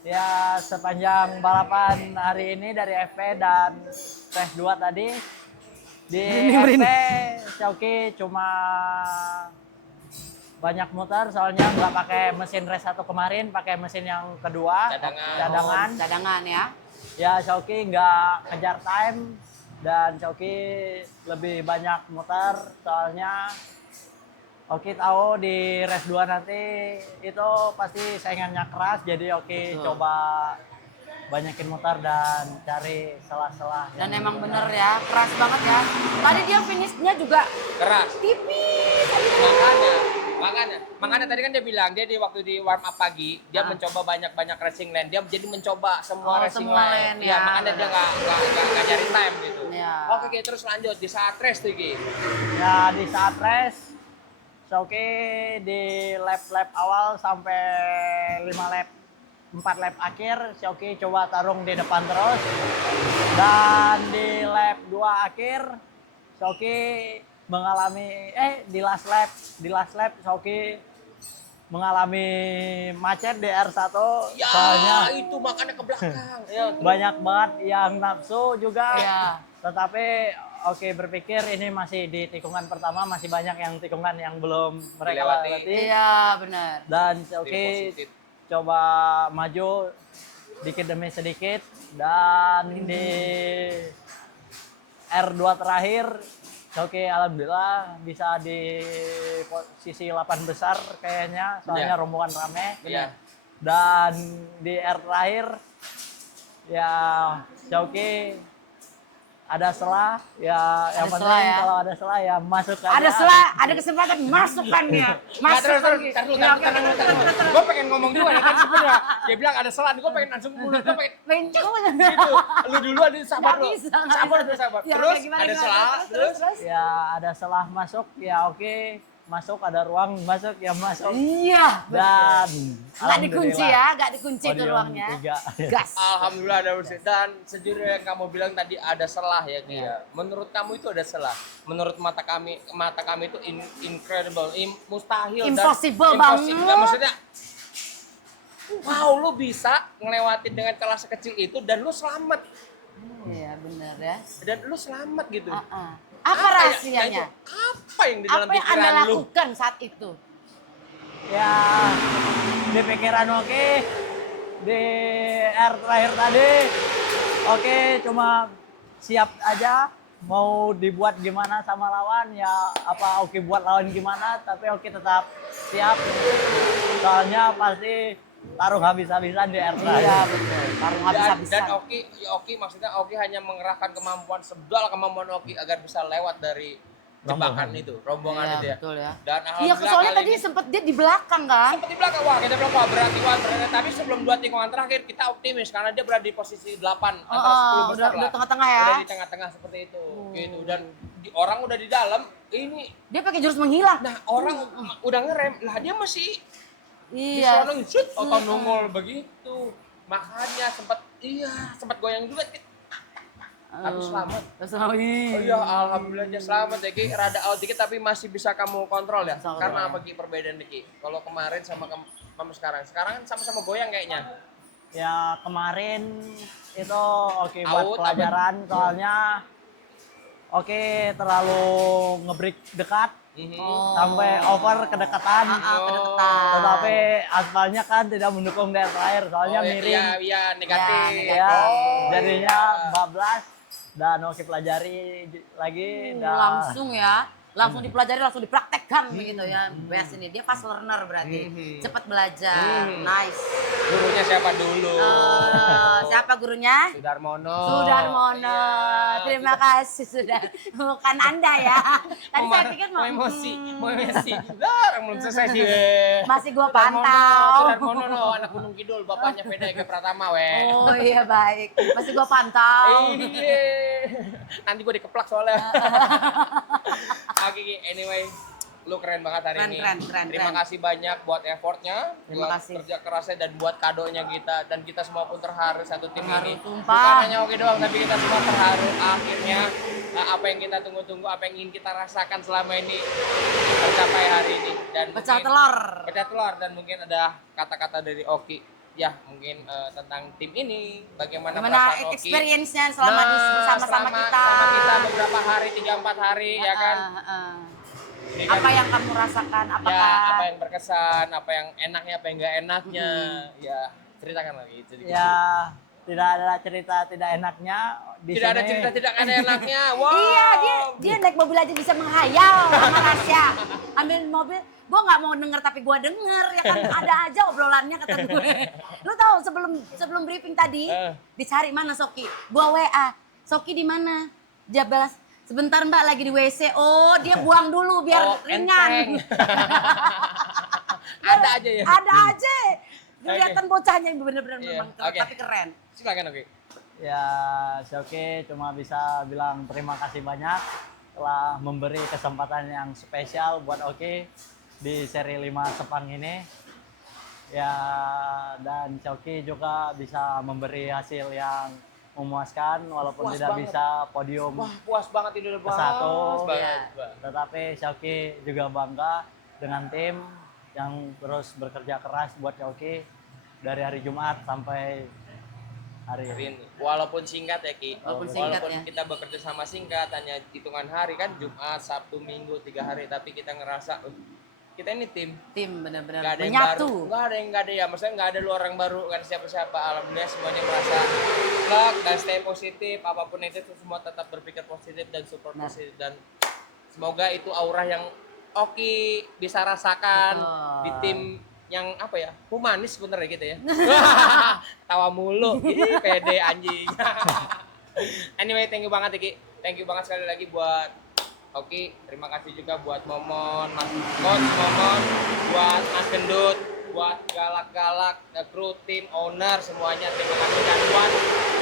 Ya, sepanjang balapan hari ini dari FP dan Tes 2 tadi di FP Xiaoki cuma banyak muter soalnya nggak pakai mesin race 1 kemarin, pakai mesin yang kedua Cadangan. Cadangan ya. Ya, Xiaoki nggak kejar time dan Xiaoki lebih banyak muter soalnya Oki tahu di race 2 nanti itu pasti saingannya keras, jadi Oki Betul. coba banyakin muter dan cari celah-celah. Dan yang- emang bener ya, keras banget ya. Tadi dia finishnya juga Keras. tipis. Makanya tadi kan dia bilang dia di waktu di warm up pagi dia mencoba banyak racing lane. Dia jadi mencoba semua racing semua lane. lane, Iya, ya. makanya dia nggak cari time gitu. Ya. Oke, terus lanjut di saat race tuh Ki. Ya, di saat race Xiaoki di lap-lap awal sampai 5 lap 4 lap akhir Xiaoki coba tarung di depan terus dan di lap 2 akhir Xiaoki mengalami di last lap Xiaoki mengalami macet di R1 Ya, soalnya itu makanya ke belakang. banyak banget yang nafsu juga. Iya. Tetapi Oke berpikir ini masih di tikungan pertama, masih banyak yang tikungan yang belum mereka Dilewati. lewati. Iya benar. Dan Jadi Oke positif. coba maju dikit demi sedikit dan di R2 terakhir Oke alhamdulillah bisa di posisi 8 besar kayaknya soalnya Iya. rombongan rame. Iya. Dan di R terakhir ya Oke ada selah ya yang Ada penting selah ya. kalau ada selah ya masuk aja. Ada selah, ada kesempatan masukkannya. Terus, gue pengen ngomong juga ya, kan sebenarnya dia bilang ada selah, gue pengen langsung mulut, gue pengen gitu. Lu duluan, sabar lu. Sabar. Ya, Terus gimana, ada gimana? selah, terus Ya ada selah masuk ya oke masuk ada ruang masuk ya masuk Iya. dan Nggak dikunci alhamdulillah, ya, nggak dikunci tuh podium ruangnya. 3. Gas. alhamdulillah ada bersih. Dan sejujurnya yang kamu bilang tadi ada selah ya Ki. Iya. Menurut kamu itu ada selah. Menurut mata kami itu incredible, mustahil Impossible dan banget. Nggak, maksudnya wow, lu bisa ngelewatin dengan celah sekecil itu dan lu selamat. Iya benar ya. Dan lu selamat gitu. Apa rahasianya? Apa yang di dalam Apa yang Anda pikiran lu? lakukan saat itu? Ya di pikiran oke di R terakhir tadi oke cuma siap aja mau dibuat gimana sama lawan ya apa oke buat lawan gimana tapi oke tetap siap soalnya pasti taruh habis-habisan di R terakhir. Iya benar. Tarung habis-habisan. Dan Oki maksudnya Oki hanya mengerahkan segala kemampuan Oki agar bisa lewat dari jebakan itu, rombongan Iya, itu ya. betul ya. Dan Iya, soalnya tadi sempet dia di belakang kan? sempat di belakang, wah kita bilang wah berarti tapi sebelum 2 tikungan terakhir kita optimis karena dia berada di posisi 8 antara 10 besar udah lah. tengah-tengah ya. Udah di tengah-tengah seperti itu, gitu. Dan orang udah di dalam, ini Dia pakai jurus menghilang. nah orang udah ngerem, lah dia masih Iya. di shoot nongol begitu. Makanya sempat goyang juga. Tapi selamat. Oh iya, alhamdulillah dia selamat ya Ki. Rada out dikit tapi masih bisa kamu kontrol ya. Bisa kontrol, Karena ya. apa Ki perbedaan nih Ki? Kalau kemarin sama kamu sekarang. Sekarang kan sama-sama goyang kayaknya. Ya kemarin itu oke buat Out, pelajaran soalnya Oke terlalu ngebreak dekat, Oh. sampai over kedekatan. Kedekatan. Tetapi aspalnya kan tidak mendukung di terakhir, soalnya miring. Iya, negatif. Ya, Ya, negatif. jadinya bablas dan Oki pelajari lagi dan Langsung ya, langsung dipelajari, langsung dipraktekkan begitu ya. Best ini dia fast learner berarti, cepat belajar, nice. Gurunya siapa dulu? Siapa gurunya? Sudarmono. Sudarmono. Terima kasih sudah. Bukan Anda ya. Tadi saya pikir mau emosi. Lah, orang belum selesai sih. masih gua Sudarmono, pantau. Sudarmono no, anak Gunung Kidul, bapaknya PDK Pratama, weh. Oh iya baik, masih gua pantau. Iya. Nanti gue dikeplak soalnya. Oke, anyway, lu keren banget hari ini. Terima kasih banyak buat effortnya, Terima buat kasih. kerja kerasnya dan buat kadonya kita, dan kita semua pun terharu satu tim Terharu, ini. sumpah. Bukan hanya Oke doang, tapi kita semua terharu akhirnya apa yang kita tunggu-tunggu, apa yang ingin kita rasakan selama ini tercapai hari ini. Dan Pecah mungkin- telur. Pecah telur, dan mungkin ada kata-kata dari Oki. Ya, mungkin tentang tim ini, bagaimana perasaan Oki. Experience-nya selama bersama-sama kita. Sama kita beberapa hari, 3-4 hari, ya kan? Ini kan, Apa yang kamu rasakan? ya, Apakah apa yang berkesan, apa yang enaknya, apa yang enggak enaknya. Ya, ceritakan lagi. sedikit. ya tidak ada cerita tidak enaknya di Tidak ada sini. cerita tidak ada enaknya. Wow. Iya, dia naik mobil aja bisa menghayal sama Rasya. Ambil mobil, gue nggak mau denger tapi gue denger ya kan, ada aja obrolannya kata gue. Lu tahu sebelum briefing tadi dicari mana Soki, gue WA, Soki di mana? Dia balas, sebentar Mbak lagi di WC. Oh dia buang dulu biar ringan. enteng. Ada aja ya. Ada aja. Kelihatan bocahnya yang bener-bener Iya, memang oke. tapi keren. Silakan Oki. Ya, si Oki cuma bisa bilang terima kasih banyak telah memberi kesempatan yang spesial buat Oki di seri 5 Sepang ini. Ya, dan si Oki juga bisa memberi hasil yang memuaskan walaupun Puas tidak banget. bisa podium Wah, puas banget ini udah ke satu. banget. Tetapi si Oki juga bangga dengan tim yang terus bekerja keras buat si Oki dari hari Jumat sampai hari ini. Ini. Walaupun singkat ya Ki, Walaupun singkat, walaupun ya. kita bekerja sama singkat, hanya hitungan hari kan, Jumat, Sabtu, Minggu, 3 hari, tapi kita ngerasa kita ini tim, Tim bener-bener nggak ada yang menyatu. baru, nggak ada ya, maksudnya nggak ada lu orang baru kan, siapa-siapa. Alhamdulillah semuanya merasa luck dan stay positif, apapun itu semua tetap berpikir positif dan support positif, dan semoga itu aura yang Oki bisa rasakan Betul. di tim yang apa ya, humanis bener ya gitu ya. Tawa mulu, ih, pede anjing. Anyway, thank you banget Iki, thank you banget sekali lagi buat Oki. Terima kasih juga buat Momon, Mas Coach Momon, buat Mas Gendut, buat galak-galak, kru, tim, owner semuanya terima kasih, dan buat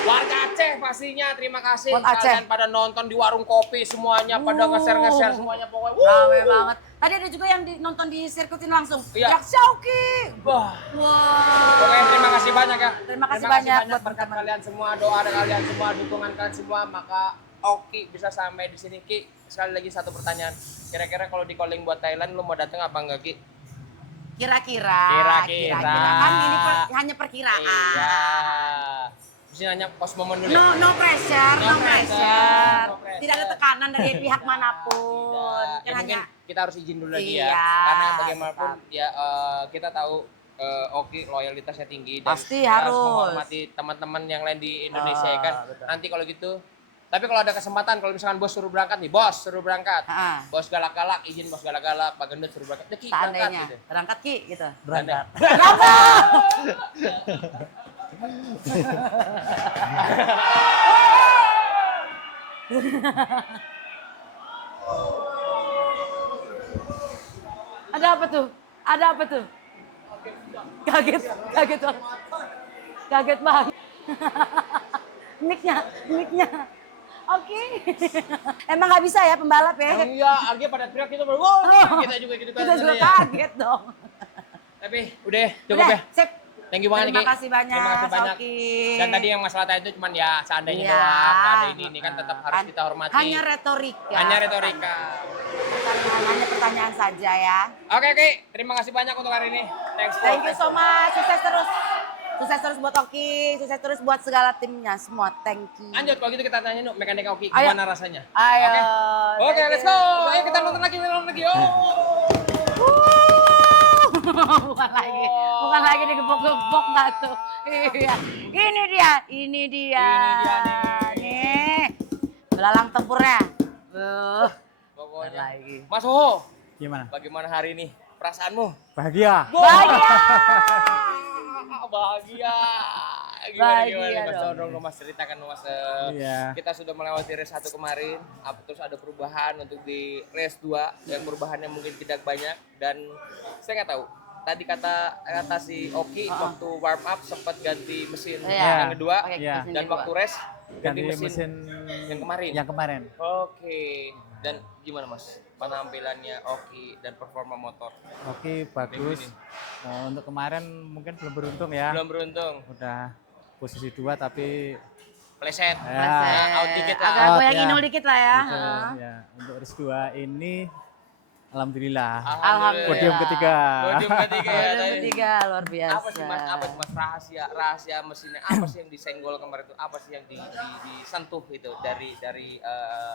warga Aceh pastinya terima kasih. Buat Aceh. Kalian pada nonton di warung kopi semuanya, pada nge-share semuanya pokoknya. Rame banget. Tadi ada juga yang nonton di sirkuitin langsung. Iya. Yak Syauki. Wah. Wah. Pokoknya terima kasih banyak ya. Terima kasih banyak buat berkat teman-teman. kalian semua, doa dari kalian semua, dukungan kalian semua, maka Oki bisa sampai di sini. Ki, sekali lagi satu pertanyaan. Kira-kira kalau di calling buat Thailand lu mau datang apa enggak Ki? Kira-kira. Kan ini hanya perkiraan. Iya. Mesti nanya Coach Momon dulu. ya? No pressure, No no pressure, pressure. no pressure. Tidak ada tekanan dari pihak manapun. Ya, Kan mungkin hanya kita harus izin dulu lagi Iya, ya. Karena bagaimanapun tetap. ya kita tahu Oki loyalitasnya tinggi dan Pasti kita harus. menghormati teman-teman yang lain di Indonesia ya kan. betul. Nanti kalau gitu, tapi kalau ada kesempatan, kalau misalkan bos suruh berangkat nih, bos suruh berangkat. Ah. Bos galak-galak, izin bos galak-galak, Pak Gendut suruh berangkat. Udah, Ki, berangkat seandainya gitu. berangkat Ki gitu. Berangkat. Ada apa tuh? Ada apa tuh? Kaget banget. Kaget banget. Mic-nya. Oke. Emang nggak bisa ya pembalap ya? Iya, Argi pada teriak gitu, wow, kita juga gitu kan. Kita juga ya. kaget dong. Tapi udah cukup Udah, ya. sip. Thank you banget Terima Ki. kasih banyak, Terima kasih banyak. Soki. Dan tadi yang masalah tadi itu cuman ya seandainya Iya. doang, nggak ada ini kan tetap harus kita hormati. Hanya retorika. Hanya retorika. Hanya pertanyaan saja ya. Oke, terima kasih banyak untuk hari ini. Thanks for Thank you so much. Sukses terus. Sukses terus buat Oki, sukses terus buat segala timnya semua. Thank you. Lanjut kalau gitu kita tanya yuk mekanik Oki Ayo. gimana rasanya. Ayo. Oke, let's go. Ayo kita nonton lagi. Bukan lagi digebok-gebok nggak tuh. Iya. Ini dia. Nih. Belalang tempurnya. Pokoknya. Lagi. Mas Ho, Gimana? bagaimana hari ini? Perasaanmu? Bahagia. Bahagia. Bahagia. Bahagia Gimana Mas? dong. Dong Mas ceritakan Mas. Iya. Kita sudah melewati race 1 kemarin, terus ada perubahan untuk di race 2 yang perubahannya mungkin tidak banyak dan saya nggak tahu. Tadi kata si Oki waktu warm up sempat ganti mesin Iya. yang kedua Pakai Iya. mesin dan kedua. waktu race ganti Ganti mesin mesin yang kemarin. Yang kemarin. Oke. Dan gimana Mas penampilannya Oki dan performa motor? Oke, bagus. Untuk kemarin mungkin belum beruntung ya. Belum beruntung. Udah posisi 2 tapi Pleset. ya, Out dikit lah. Agak Out, goyang ya. inul dikit lah ya. gitu, ya. Untuk race 2 ini alhamdulillah Alhamdulillah. podium ketiga. Podium ketiga ya. Podium tadi. ketiga luar biasa. Apa sih Mas? Apa sih Mas rahasia mesinnya? Apa sih yang disenggol kemarin itu? Apa sih yang disentuh itu dari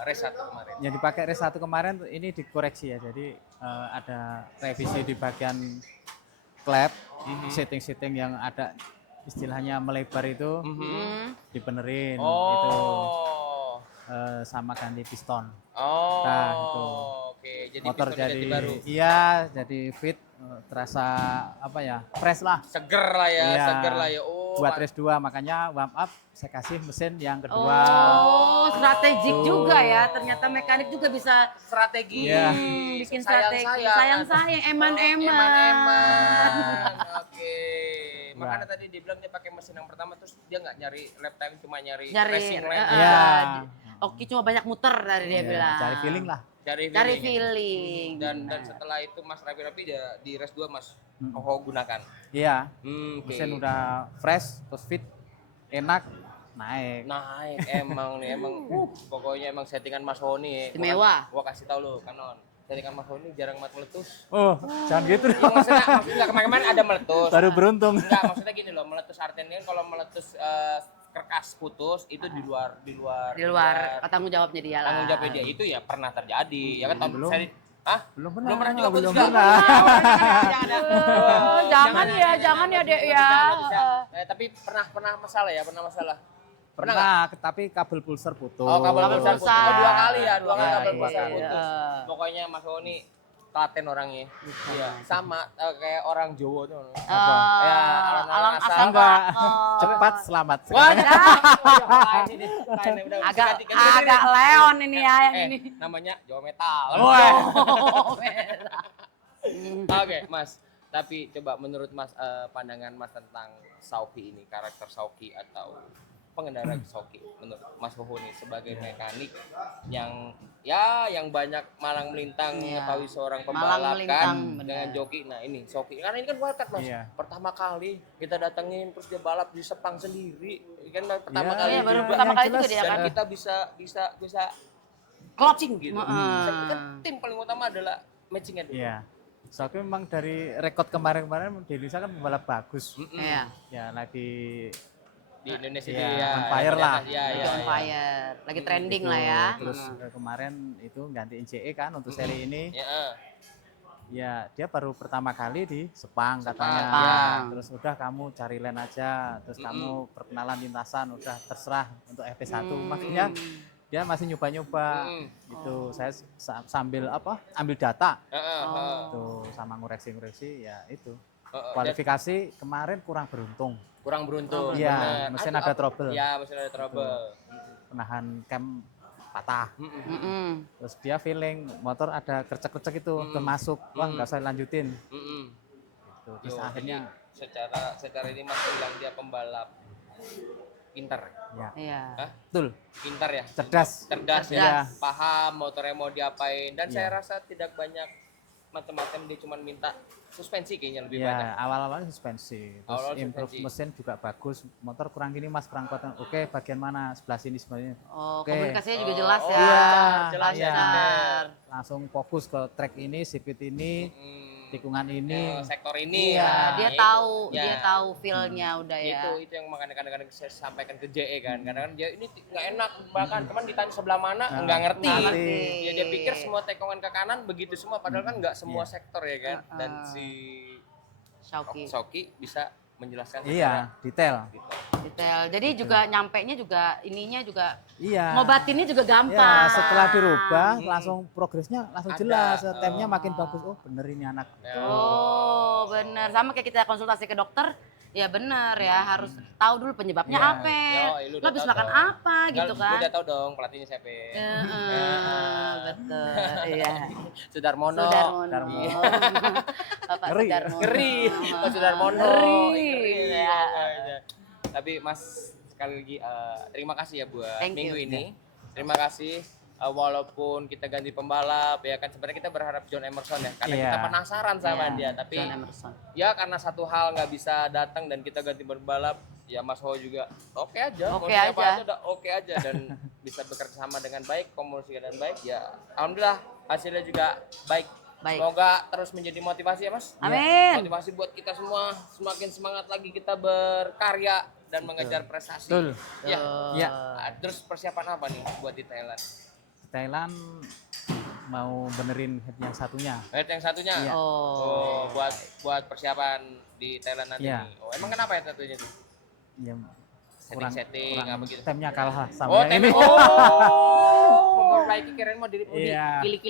race 1 kemarin? Yang dipakai race 1 kemarin ini dikoreksi ya. Jadi ada revisi di bagian klep, setting-setting yang ada istilahnya melebar itu dibenerin itu sama ganti piston. Oh. Nah, itu. Oke. Jadi Motor pistonnya jadi ganti baru. iya, jadi fit, terasa apa ya? Fresh lah. Seger lah ya, Iya. seger lah ya. Oh. Buat race 2 makanya warm up saya kasih mesin yang kedua. Oh, strategik juga ya. Ternyata mekanik juga bisa strategi. Iya. bikin strategi. Sayang-sayang, eman-eman. Eman-eman. Oke. Ya. Makanya tadi dia bilang dia pakai mesin yang pertama terus dia nggak nyari lap time, cuma nyari Nyari, racing lap. Iya. Oki cuma banyak muter dari dia Ya, bilang. cari feeling lah. Cari Cari feeling. feeling. Dan setelah itu Mas rapi-rapi dia di race 2 Mas gunakan. Iya. Oke. Mesin udah fresh, terus fit, enak, naik. Naik emang nih emang pokoknya emang settingan Mas Honi. Istimewa. Gua kasih tahu lo kanon. Settingan Mas Honi jarang banget meletus. Oh, jangan gitu Ya, dong. maksudnya kemarin ada meletus. Baru beruntung. Enggak, maksudnya gini loh, meletus artinya kan kalau meletus kerkas putus itu di luar Di luar tanggung jawabnya dia lah. tanggung jawabnya dia itu ya pernah terjadi. Ya kan tahun Belum. Hah? Belum Belum pernah pernah, juga putus belum juga? pernah. Jangan ya Dek ya. Tapi pernah masalah ya, pernah masalah. Pernah, tapi kabel pulser putus. Oh, kabel pulsar putus. Oh, 2 kali ya, 2 kali Iya, kabel 2 pulsar kali. putus. Pokoknya Mas Honi telaten orangnya. Iya, sama kayak orang Jawa tuh. Ya, alang asal. Enggak. Cepat selamat. Wah, Agak leon ini ya yang ini. namanya Jawa Metal. Oke, Mas. Tapi coba menurut Mas pandangan Mas tentang Sauki ini, karakter Sauki atau pengendara Sauki menurut Mas Hoho nih sebagai mekanik yang banyak malang melintang mengetahui seorang pembalap kan dengan joki. Nah, ini Sauki karena ini kan wildcard Mas. Iya. Pertama kali kita datengin terus dia balap di Sepang sendiri. Kan pertama Iya, kali Iya, baru juga. pertama kali jelas. juga dia Dan kan. kita bisa Klopsing gitu. Heeh. Kan tim paling utama adalah matchingnya dulu. Iya. Soalnya memang dari rekod kemarin-kemarin Delisa kan pembalap bagus. Iya. Ya lagi Di Indonesia Iya, dia on fire lah. Iya, Lagi on fire. Lagi trending lah ya. terus kemarin itu gantiin CE kan untuk seri ini. Ya, Ya, dia baru pertama kali di Sepang katanya. Sepang. Ya, terus udah kamu cari lane aja, terus kamu perkenalan lintasan udah terserah untuk FP1. Makanya dia masih nyoba-nyoba. Gitu. Saya sambil ambil data. Tuh sama ngoreksi-ngoreksi ya itu. Kualifikasi kemarin kurang beruntung. kurang beruntung. Iya, bener. mesin ada trouble. Iya, mesin ada trouble. Penahan cam patah. Mm-mm. Terus dia feeling motor ada kercek-kercek itu termasuk. Wah, nggak usah lanjutin. Gitu. Terus Yo, akhirnya jadi secara ini Mas bilang dia pembalap pintar. ya, Iya. Hah? betul. Pintar ya? Cerdas. Cerdas Iya. ya. Paham motornya mau diapain dan Iya. saya rasa tidak banyak macam-macam dia cuma minta suspensi kayaknya lebih banyak. Ya, awal-awalnya suspensi. Terus Awal-awal improve suspensi. mesin juga bagus. Motor kurang gini Mas, kurang kuat. Oke, bagian mana? Sebelah sini sebenarnya. Oh, Oke. komunikasinya juga jelas Oh, ya. jelas ya. Lancar. Langsung fokus ke track ini, sirkuit ini. tikungan ini. sektor ini. Iya, Nah, Dia itu. tahu, Ya. dia tahu feel-nya udah ya. Itu yang makanya kadang-kadang saya sampaikan ke JE kan. Kadang-kadang JE ini nggak enak bahkan kemarin ditanya sebelah mana nggak ngerti. Nggak ngerti. Ya dia pikir semua tikungan ke kanan begitu semua padahal kan nggak semua sektor ya kan. Dan si Shoki bisa menjelaskan Iya, detail. Detail. Jadi juga nyampainya juga ininya juga Iya. ngobatinnya juga gampang. Ya, setelah dirubah langsung progresnya langsung Ada. jelas, temnya makin bagus. Oh, bener ini anak. Oh, benar. Sama kayak kita konsultasi ke dokter, ya benar ya, harus tahu dulu penyebabnya Iya. apa. Yoi, lu Lo udah habis tahu makan dong. apa gitu kan. Lu udah tahu dong pelatihnya siapa. Betul. Iya. Sudarmono. Sudarmono. Iya. Bapak Ngeri. Sudarmono. Ngeri. Pak Sudarmono. Ngeri. Ngeri. Ya. Tapi Mas sekali lagi terima kasih ya buat Thank minggu you. ini. Terima kasih. Walaupun kita ganti pembalap ya kan sebenarnya kita berharap John Emerson ya karena Iya. kita penasaran sama Iya, dia tapi John Emerson. ya karena satu hal nggak bisa datang dan kita ganti berbalap ya Mas Ho juga oke aja mau Oke siapa aja. udah oke aja dan bisa bekerja sama dengan baik komunikasi dengan baik ya alhamdulillah hasilnya juga baik. Baik. Semoga terus menjadi motivasi ya Mas. Amin. Motivasi buat kita semua semakin semangat lagi kita berkarya dan mengejar prestasi. Betul. Ya. Iya. Terus persiapan apa nih buat di Thailand? Thailand mau benerin head yang satunya. Head yang satunya? Iya. Oh, buat persiapan di Thailand nanti Iya. nih. Oh, emang kenapa ya satunya tuh? Ya, Setting-setting apa gitu? temnya kalah sama Oh, yang ini. memperbaiki kirain mau di Iya. kilik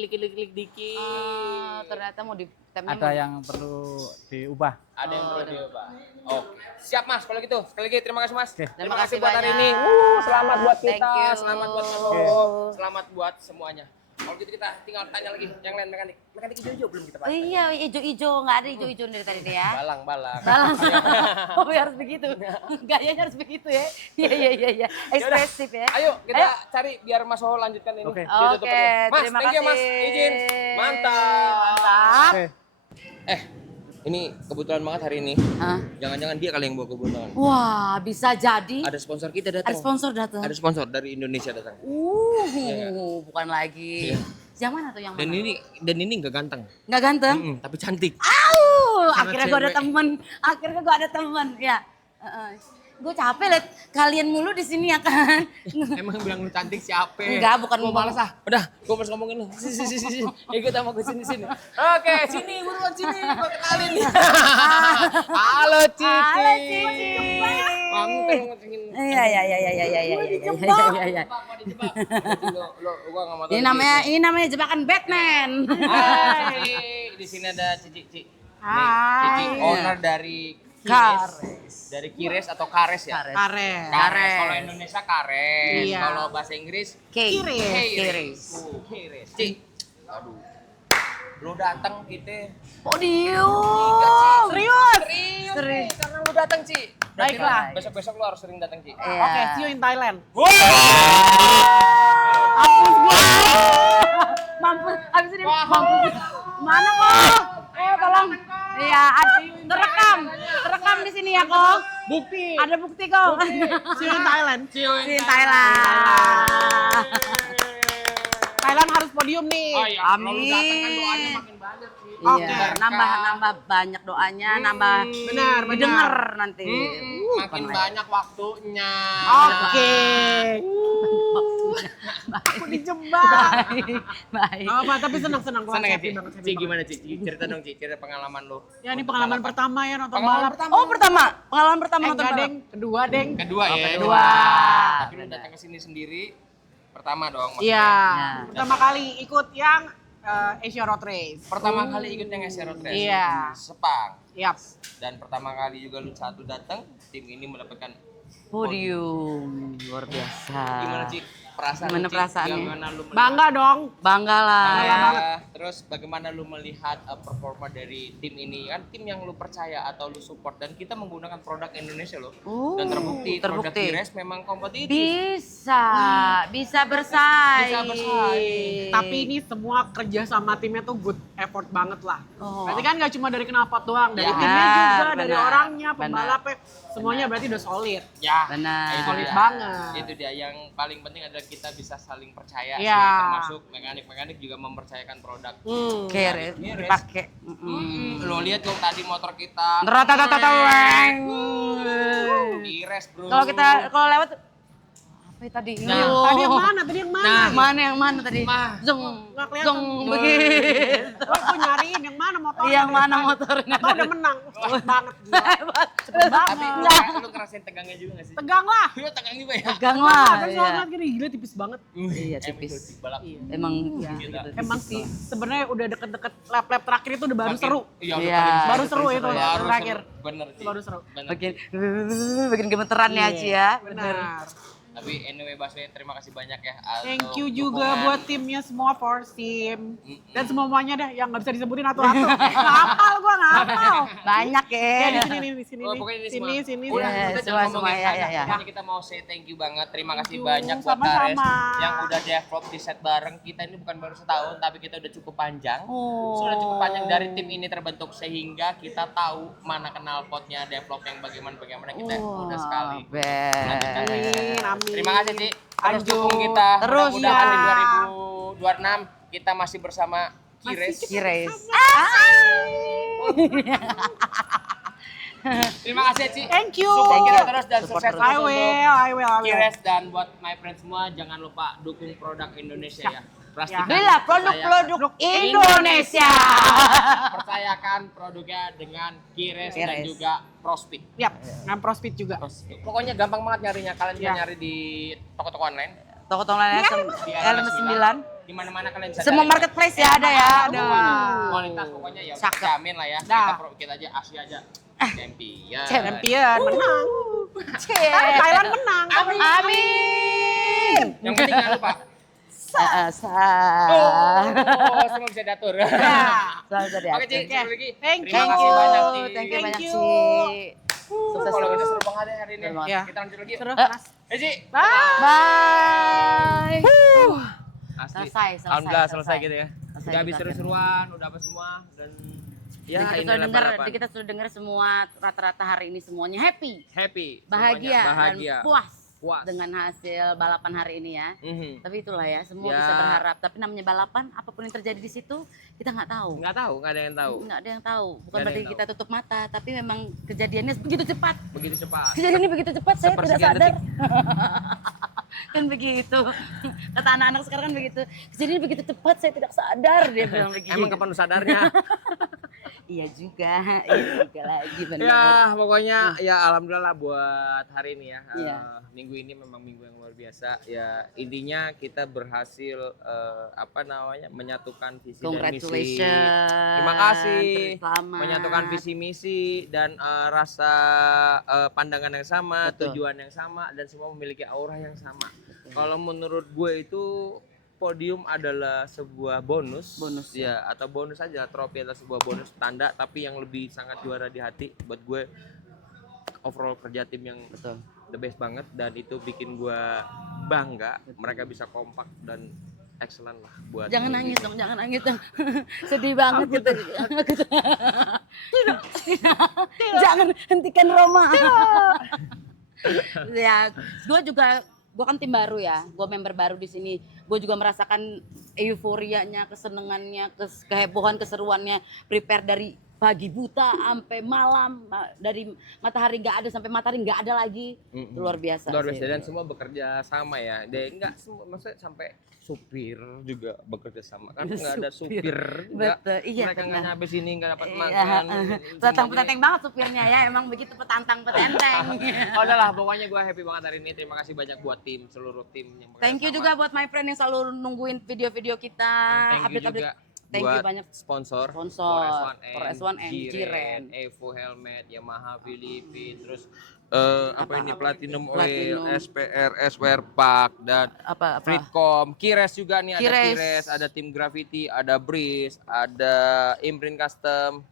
dikit. Ternyata mau di temnya Ada yang perlu diubah. Ada yang perlu diubah. Oke. Siap Mas, kalau gitu. Sekali lagi terima kasih Mas. Oke. Terima kasih buat hari banyak. ini. Selamat buat Thank kita, you. selamat buat Mas. Selamat buat semuanya. Kalau gitu kita tinggal tanya lagi yang lain mekanik. Mekanik hijau-hijau belum kita Oh bahas. iya, ijo-ijo, nggak ada ijo-ijo dari tadi deh ya. Balang. Balang. Oh, harus begitu. Gayanya harus begitu ya. Iya. Ekspresif ya. Ayo kita cari biar Mas Ho lanjutkan ini. Oke. Dia tutup Oke, aja. Mas, terima thank you Mas. kasih. Izin. Mantap. Oke. Ini kebetulan banget hari ini. Hah? Jangan-jangan dia kali yang bawa kebetulan. Wah, bisa jadi. Ada sponsor kita datang. Ada sponsor datang. Ada sponsor dari Indonesia datang. Bukan lagi. Iya. Yang mana tuh yang mana? Dan ini nggak ganteng. Nggak ganteng? Tapi cantik. Akhirnya gue ada temen. Ya. Gue capek liat kalian mulu di sini ya kan. Emang bilang lu cantik siapa? Enggak, bukan Gua ngomong. malas ah. Udah, gua harus ngomongin lu. Sini. Ikut sama gue sini. Oke, sini buruan sini. Gua kenalin. Halo Cici. Halo, Cici. Kamu kan ngomongin. Iya. Mau dijebak. Lu gua enggak mau tahu. Ini namanya jebakan Batman. Hai. Di sini ada Cici. Hai. Cici owner dari Kares. Dari Kires atau Kares ya? Kares. Kalau Indonesia Kares. Iya. Kalau bahasa Inggris Kiris. Kiris. Ci. Aduh. Lu datang kita. Podium. Serius. Serius. Karena lu datang, Ci. Berarti Baiklah. Besok-besok lu harus sering datang, Ci. Iya. Oke, see you in Thailand. Mampus. Habis ini mampus. Mana kok? Tolong. Iya, terekam di sini ya kok. Bukti. Ada bukti kok. See you in Thailand. See you in Thailand. Thailand harus podium nih. Oh iya, kalau lu datang kan doanya Amin. makin banyak, Ci. Iya, nambah banyak doanya, nambah Benar. didengar nanti. Makin banyak waktunya. Oke. Aku dijebak. Baik. Apa tapi senang. Senang ya, Ci? Ci gimana, Ci? Cerita dong, Ci. Cerita pengalaman lu. Ya ini pengalaman pertama ya nonton Pengalaman balap. Oh, pengalaman pertama nonton Enggak, balap. Deng. Kedua, Deng. Kedua ya. kedua. Tapi lu datang ke sini sendiri. Pertama dong. Iya. Ya. Pertama kali ikut yang Asia Road Race. Pertama kali ikut yang Asia Road Race. Iya. Sepang. Yap. Dan pertama kali juga lu satu datang, tim ini mendapatkan Podium luar biasa. gimana Ci? Perasaan Gimana lu, Ci? perasaannya? Bagaimana lu melihat- Bangga dong. Bangga lah. Terus bagaimana lu melihat performa dari tim ini? Kan tim yang lu percaya atau lu support dan kita menggunakan produk Indonesia loh. Dan terbukti produk Kires memang kompetitif. Bisa bersaing. Bisa bersaing. Tapi ini semua kerja sama timnya tuh good effort banget lah. Oh. Berarti kan gak cuma dari knalpot doang, dari Ya, timnya juga, dari benar. orangnya, Benar. pembalapnya, semuanya berarti udah solid. Ya, Benar. itu Solid dia. banget. Itu dia yang paling penting adalah kita bisa saling percaya Iya. sih, termasuk mekanik-mekanik juga mempercayakan produk banget. Keres dipakai. Lo lihat dong tadi motor kita. Ratatataweng. Kires bro. Kalau lewat apa tadi? Nah. Tadi yang mana? Tadi yang mana? Yang mana tadi? Zong, Nggak kelihatan. zong begitu. Gue nyariin yang mana motornya. Yang mana motornya? Atau udah menang. Cepet banget. Gila. Cepet Tapi banget. lu ngerasain tegangnya juga gak sih? Tegang lah. Lu tegang juga ya? Tegang lah. Tadi Iya. soalnya gini, gila tipis banget. Iya, Emang tipis. itu balap. Emang Iya. gitu. Emang sih sebenarnya udah deket-deket lap-lap terakhir itu udah baru Makin- seru. Iya, Iya. Baru seru itu Baru terakhir. seru. Bener sih. Baru seru. Bener. Bikin gemeteran ya, Ci ya. Benar. Tapi anyway Baswe, terima kasih banyak ya. Thank you untuk juga dukungan. buat timnya semua, Force Team. Dan semuanya deh yang nggak bisa disebutin atu-atu. Nggak hafal gua, nggak hafal. Banyak ya. Ya di sini nih, di sini Oh, nih. pokoknya ini Sini, semua. sini. Udah, Yes, kita semua, jangan ngomongin semua, ya, banyak. ya. Pokoknya kita mau say thank you banget. Terima kasih you. banyak buat Sama-sama. Tares yang udah develop di set bareng. Kita ini bukan baru setahun, tapi kita udah cukup panjang. Sudah cukup panjang dari tim ini terbentuk sehingga kita tahu mana knalpotnya, develop yang bagaimana kita udah sekali. Melanjutkan next step. Amin. Terima kasih Ci. Terus Anjur. dukung kita. Terus, Mudah-mudahan di ya. 2026 kita masih bersama Kires. Kires. Terima kasih Ci. Thank you. Support Thank kita you. terus dan Support sukses terus. terus I untuk will. Kires dan buat my friends semua jangan lupa dukung produk Indonesia ya. Plastik. Belilah produk-produk Indonesia. Percayakan produknya dengan Kires dan Kires. juga Prospit. Yap, dengan Prospit juga. Pokoknya gampang banget nyarinya. Kalian bisa Ya. nyari di toko-toko online. Toko-toko lainnya Di LM9. Di mana-mana kalian bisa Semua cari. marketplace ya ada ya. Ada. Kualitas pokoknya ya udah Cakep. jamin lah ya. Dah. Kita aja asli aja. Champion. Champion menang. Cie. Thailand menang. Amin. Yang penting jangan lupa. Sa. Oh, semua bisa diatur. Selalu jadi. Oke, Ci, sekali lagi. Thank Terima you. kasih banyak, Ci. Thank you banyak, you. Ci. Sukses Kalau terus. udah seru banget ya hari ini. Seru banget. Ya. Kita lanjut lagi. Seru. Ci. Bye. Asli. Selesai. Alhamdulillah selesai gitu ya. Selesai Udah habis kita. seru-seruan, udah apa semua dan ya Dan kita ini sudah adalah dengar, balapan. kita sudah dengar semua rata-rata hari ini semuanya happy, Happy, bahagia, semuanya bahagia. dan puas Puas. dengan hasil balapan hari ini ya. Mhm. Tapi itulah ya, semua Ya. bisa berharap. Tapi namanya balapan, apapun yang terjadi di situ, kita nggak tahu. Nggak tahu, nggak ada yang tahu. Nggak ada yang tahu. Bukan Nggak ada berarti yang kita tutup mata, tapi memang kejadiannya begitu cepat. Begitu cepat. Kejadiannya begitu cepat, saya tidak Sepersekian sadar. Kan begitu. Kata anak-anak sekarang kan begitu. Kejadiannya begitu cepat, saya tidak sadar, dia bilang begitu. Emang kapan lu sadarnya? Iya juga lagi benar. Ya, pokoknya ya alhamdulillah lah buat hari ini ya. Iya. Minggu ini memang minggu yang luar biasa. Ya, intinya kita berhasil menyatukan visi dan misi. Congratulations. Terima kasih. Selamat. Menyatukan visi misi dan rasa pandangan yang sama, Betul. tujuan yang sama dan semua memiliki aura yang sama. Kalau menurut gue itu podium adalah sebuah bonus, ya atau bonus aja, trofi adalah sebuah bonus tanda, tapi yang lebih sangat juara di hati buat gue overall kerja tim yang the best banget dan itu bikin gue bangga. Mereka bisa kompak dan excellent lah buat Jangan tim nangis ini. dong, jangan nangis dong. Sedih banget gitu. Jangan hentikan Roma. Ya, gue kan tim baru ya, gue member baru di sini. Gue juga merasakan euforianya, kesenangannya, kehebohan, keseruannya. Prepare dari pagi buta sampai malam, dari matahari nggak ada sampai matahari nggak ada lagi. Itu luar biasa. Luar sih. biasa dan semua bekerja sama ya. Dan enggak semua, maksudnya sampai supir juga bekerja sama kan nggak ada supir juga. Betul, iya Mereka nggak benar. nyampe sini nggak dapat Iya, makan. petantang-petanteng banget supirnya ya, emang begitu petantang-petenteng. Oh, udah lah, pokoknya gue happy banget hari ini. Terima kasih banyak buat tim, seluruh tim yang bekerja Thank you sama. juga buat my friend yang selalu nungguin video-video kita, Thank you update-update. juga Thank you buat banyak. sponsor For S1N, S1N, Jiren. Evo Helmet, Yamaha Philippines, terus ini Platinum Oil, Platinum. SPR, Swear Pack dan Apa? Fleetcom, Kires juga nih, ada Kires. Kires, ada Tim Gravity, ada Breeze, ada Imprint Custom,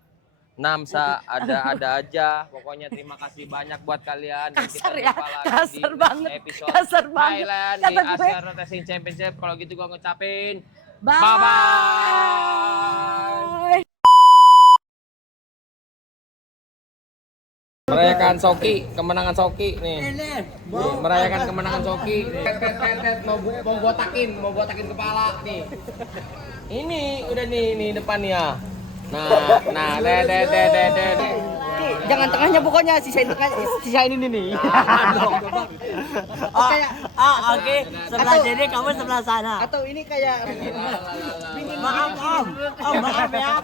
Namsa, ada aja. Pokoknya terima kasih banyak buat kalian. Dan Kasar kita ya, jumpa lagi kasar di banget, episode kasar banget. Thailand di Kata gue. Asia Road Racing Championship. Kalau gitu gua ngucapin Bye. bye-bye. Merayakan Soki, kemenangan Soki nih. Merayakan kemenangan Soki. Mau botakin kepala nih. Ini udah nih depannya. Nah, Jangan tengahnya pokoknya, sisain ini nih. Oke. Sebelah sini, kamu sebelah sana. Atau ini kayak maaf Om. Om, maaf ya.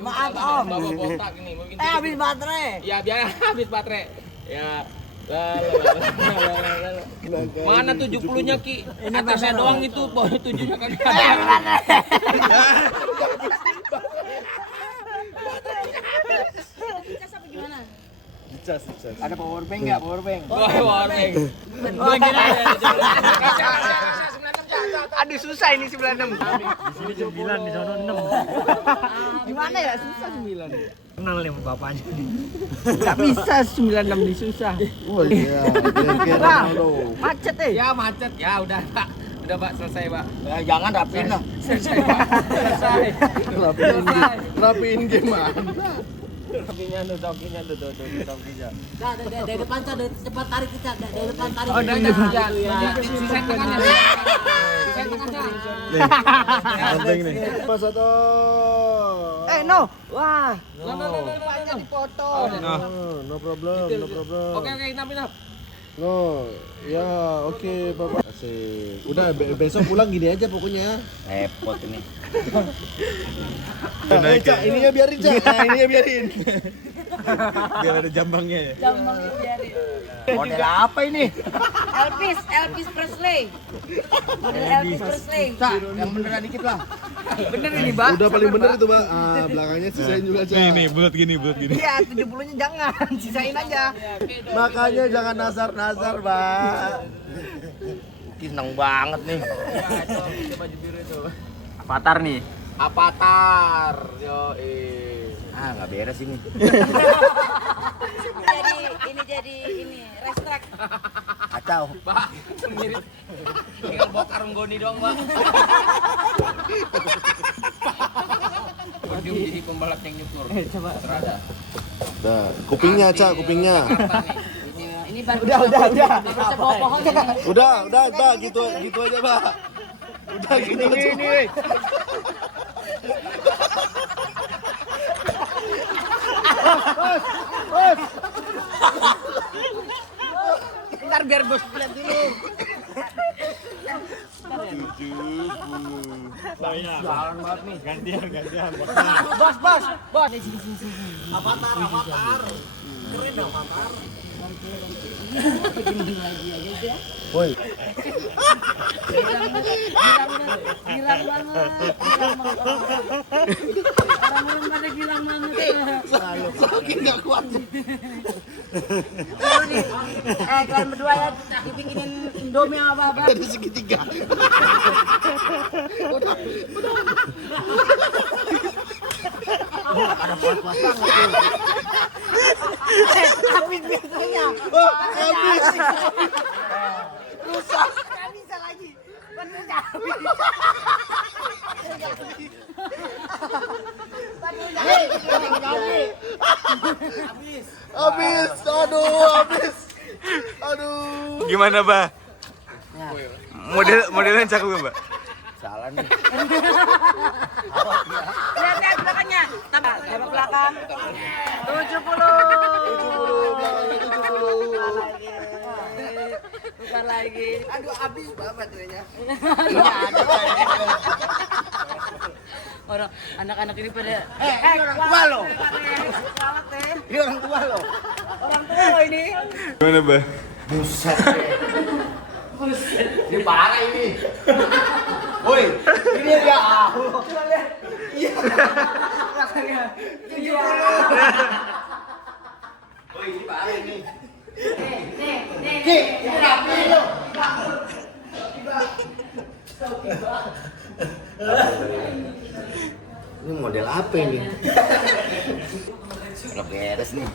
Maaf Om. Bawa botak ini. Habis baterai. Ya biar habis baterai. Ya. Mana 70-nya Ki? Atasnya doang itu, bawah 7-nya kan. Ada power bank nggak? Power bank. Power bank. Aduh susah ini 96. Di sini 9, di sana 6. Gimana ya? Susah 9. Kenal nih sama bapaknya. Gak bisa 96 di susah. Oh iya. Macet Ya macet. Ya udah Pak. Udah Pak, selesai Pak. Ya, jangan rapiin lah. Selesai Pak. Selesai. Rapiin gimana? Tokinya tuh, tokinya. Dari depan cepat tarik kita. Dari depan tarik. Oh, dari depan. Sisa tengahnya. Sisa tengahnya. Penting nih. Mas Soto. No. Wah. No. Dipotong. No problem. Oke, nap. No, ya oke Bapak. Asik. Udah besok pulang gini aja pokoknya. Repot ini. Cak, ininya biarin Cak. Nah, ininya biarin. Biar ada jambangnya ya. Jambang itu biarin. Model apa ini? Elvis Presley. Model Elvis Presley. Cak, yang beneran dikit lah. Bener ini, Mbak. Udah paling bener itu, Pak. Belakangnya sisain juga Cak. Nih, bulat gini. Iya, 70-nya jangan. Sisain aja. Makanya jangan nazar, Pak. Seneng banget nih. Baju biru itu. Avatar nih. Avatar. Yo, Nggak beres ini. jadi restrek. Kacau. Pak, mirip. Tinggal bawa karung goni doang, Pak. Podium jadi pembalap yang nyukur. Coba. Terada. Udah, kupingnya Cak, kupingnya. Ini baru Udah. bawa pohon. Udah, Pak, gitu aja, Pak. Udah gitu aja. Ini. Bos. Ntar biar bos lihat dulu. Jalan banget nih. Gantian. Bos. Avatar. Keren dong, Avatar. Woi. Gilang banget. Orang-orang pada gilang banget. Makin enggak kuat. Kalian berdua ya dibikinin Indomie apa? Dari segitiga. Ada puas-puas banget tuh. Habis biasanya. Habis. Rusak. Nggak bisa lagi. Penuhnya habis. Habis. Aduh. Gimana, Mbak? Modelnya cakep gak, Mbak? Salah nih. Lihat belakangnya. Tambah belakang. 70. Bukan lagi. Aduh, habis banget baterainya. Orang anak-anak ini pada Orang tua lo. Ini orang tua lo. Orang tua ini. Gimana, Mbak? Buset. Ini parah ini. Woi, ini dia. Coba lihat. Iya. Rasanya 70. Woi, ini parah ini. Nih. Ini rapi lo. Ini model apa ini? Gak beres nih.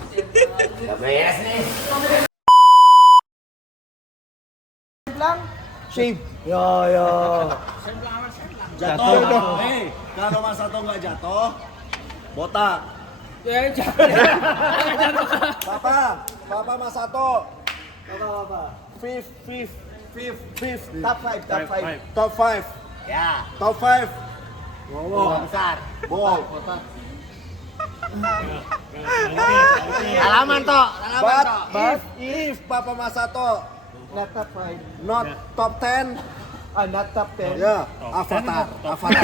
Sip. Yo. Jatuh dong. Kalau Mas Soto nggak jatuh, botak. Papa Masato. Papa. Fifth. Top 5. Ya. Top 5. Wow. Besar. Bol. Halaman toh. But if Papa Masato Not top 5. not top 10, Not top 10. ya Avatar. Top 10, not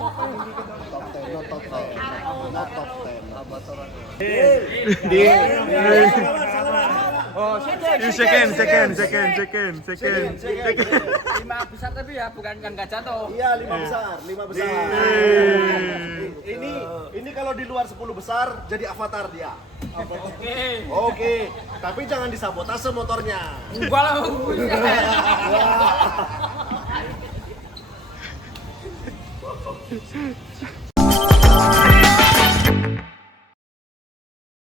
top 10. Not top 10. Second. 5 besar tapi ya bukan nggak jatuh. Iya, 5 besar. Ini kalau di luar 10 besar jadi Avatar dia. Oke. Tapi jangan disabotase motornya. Enggak lah. Wah.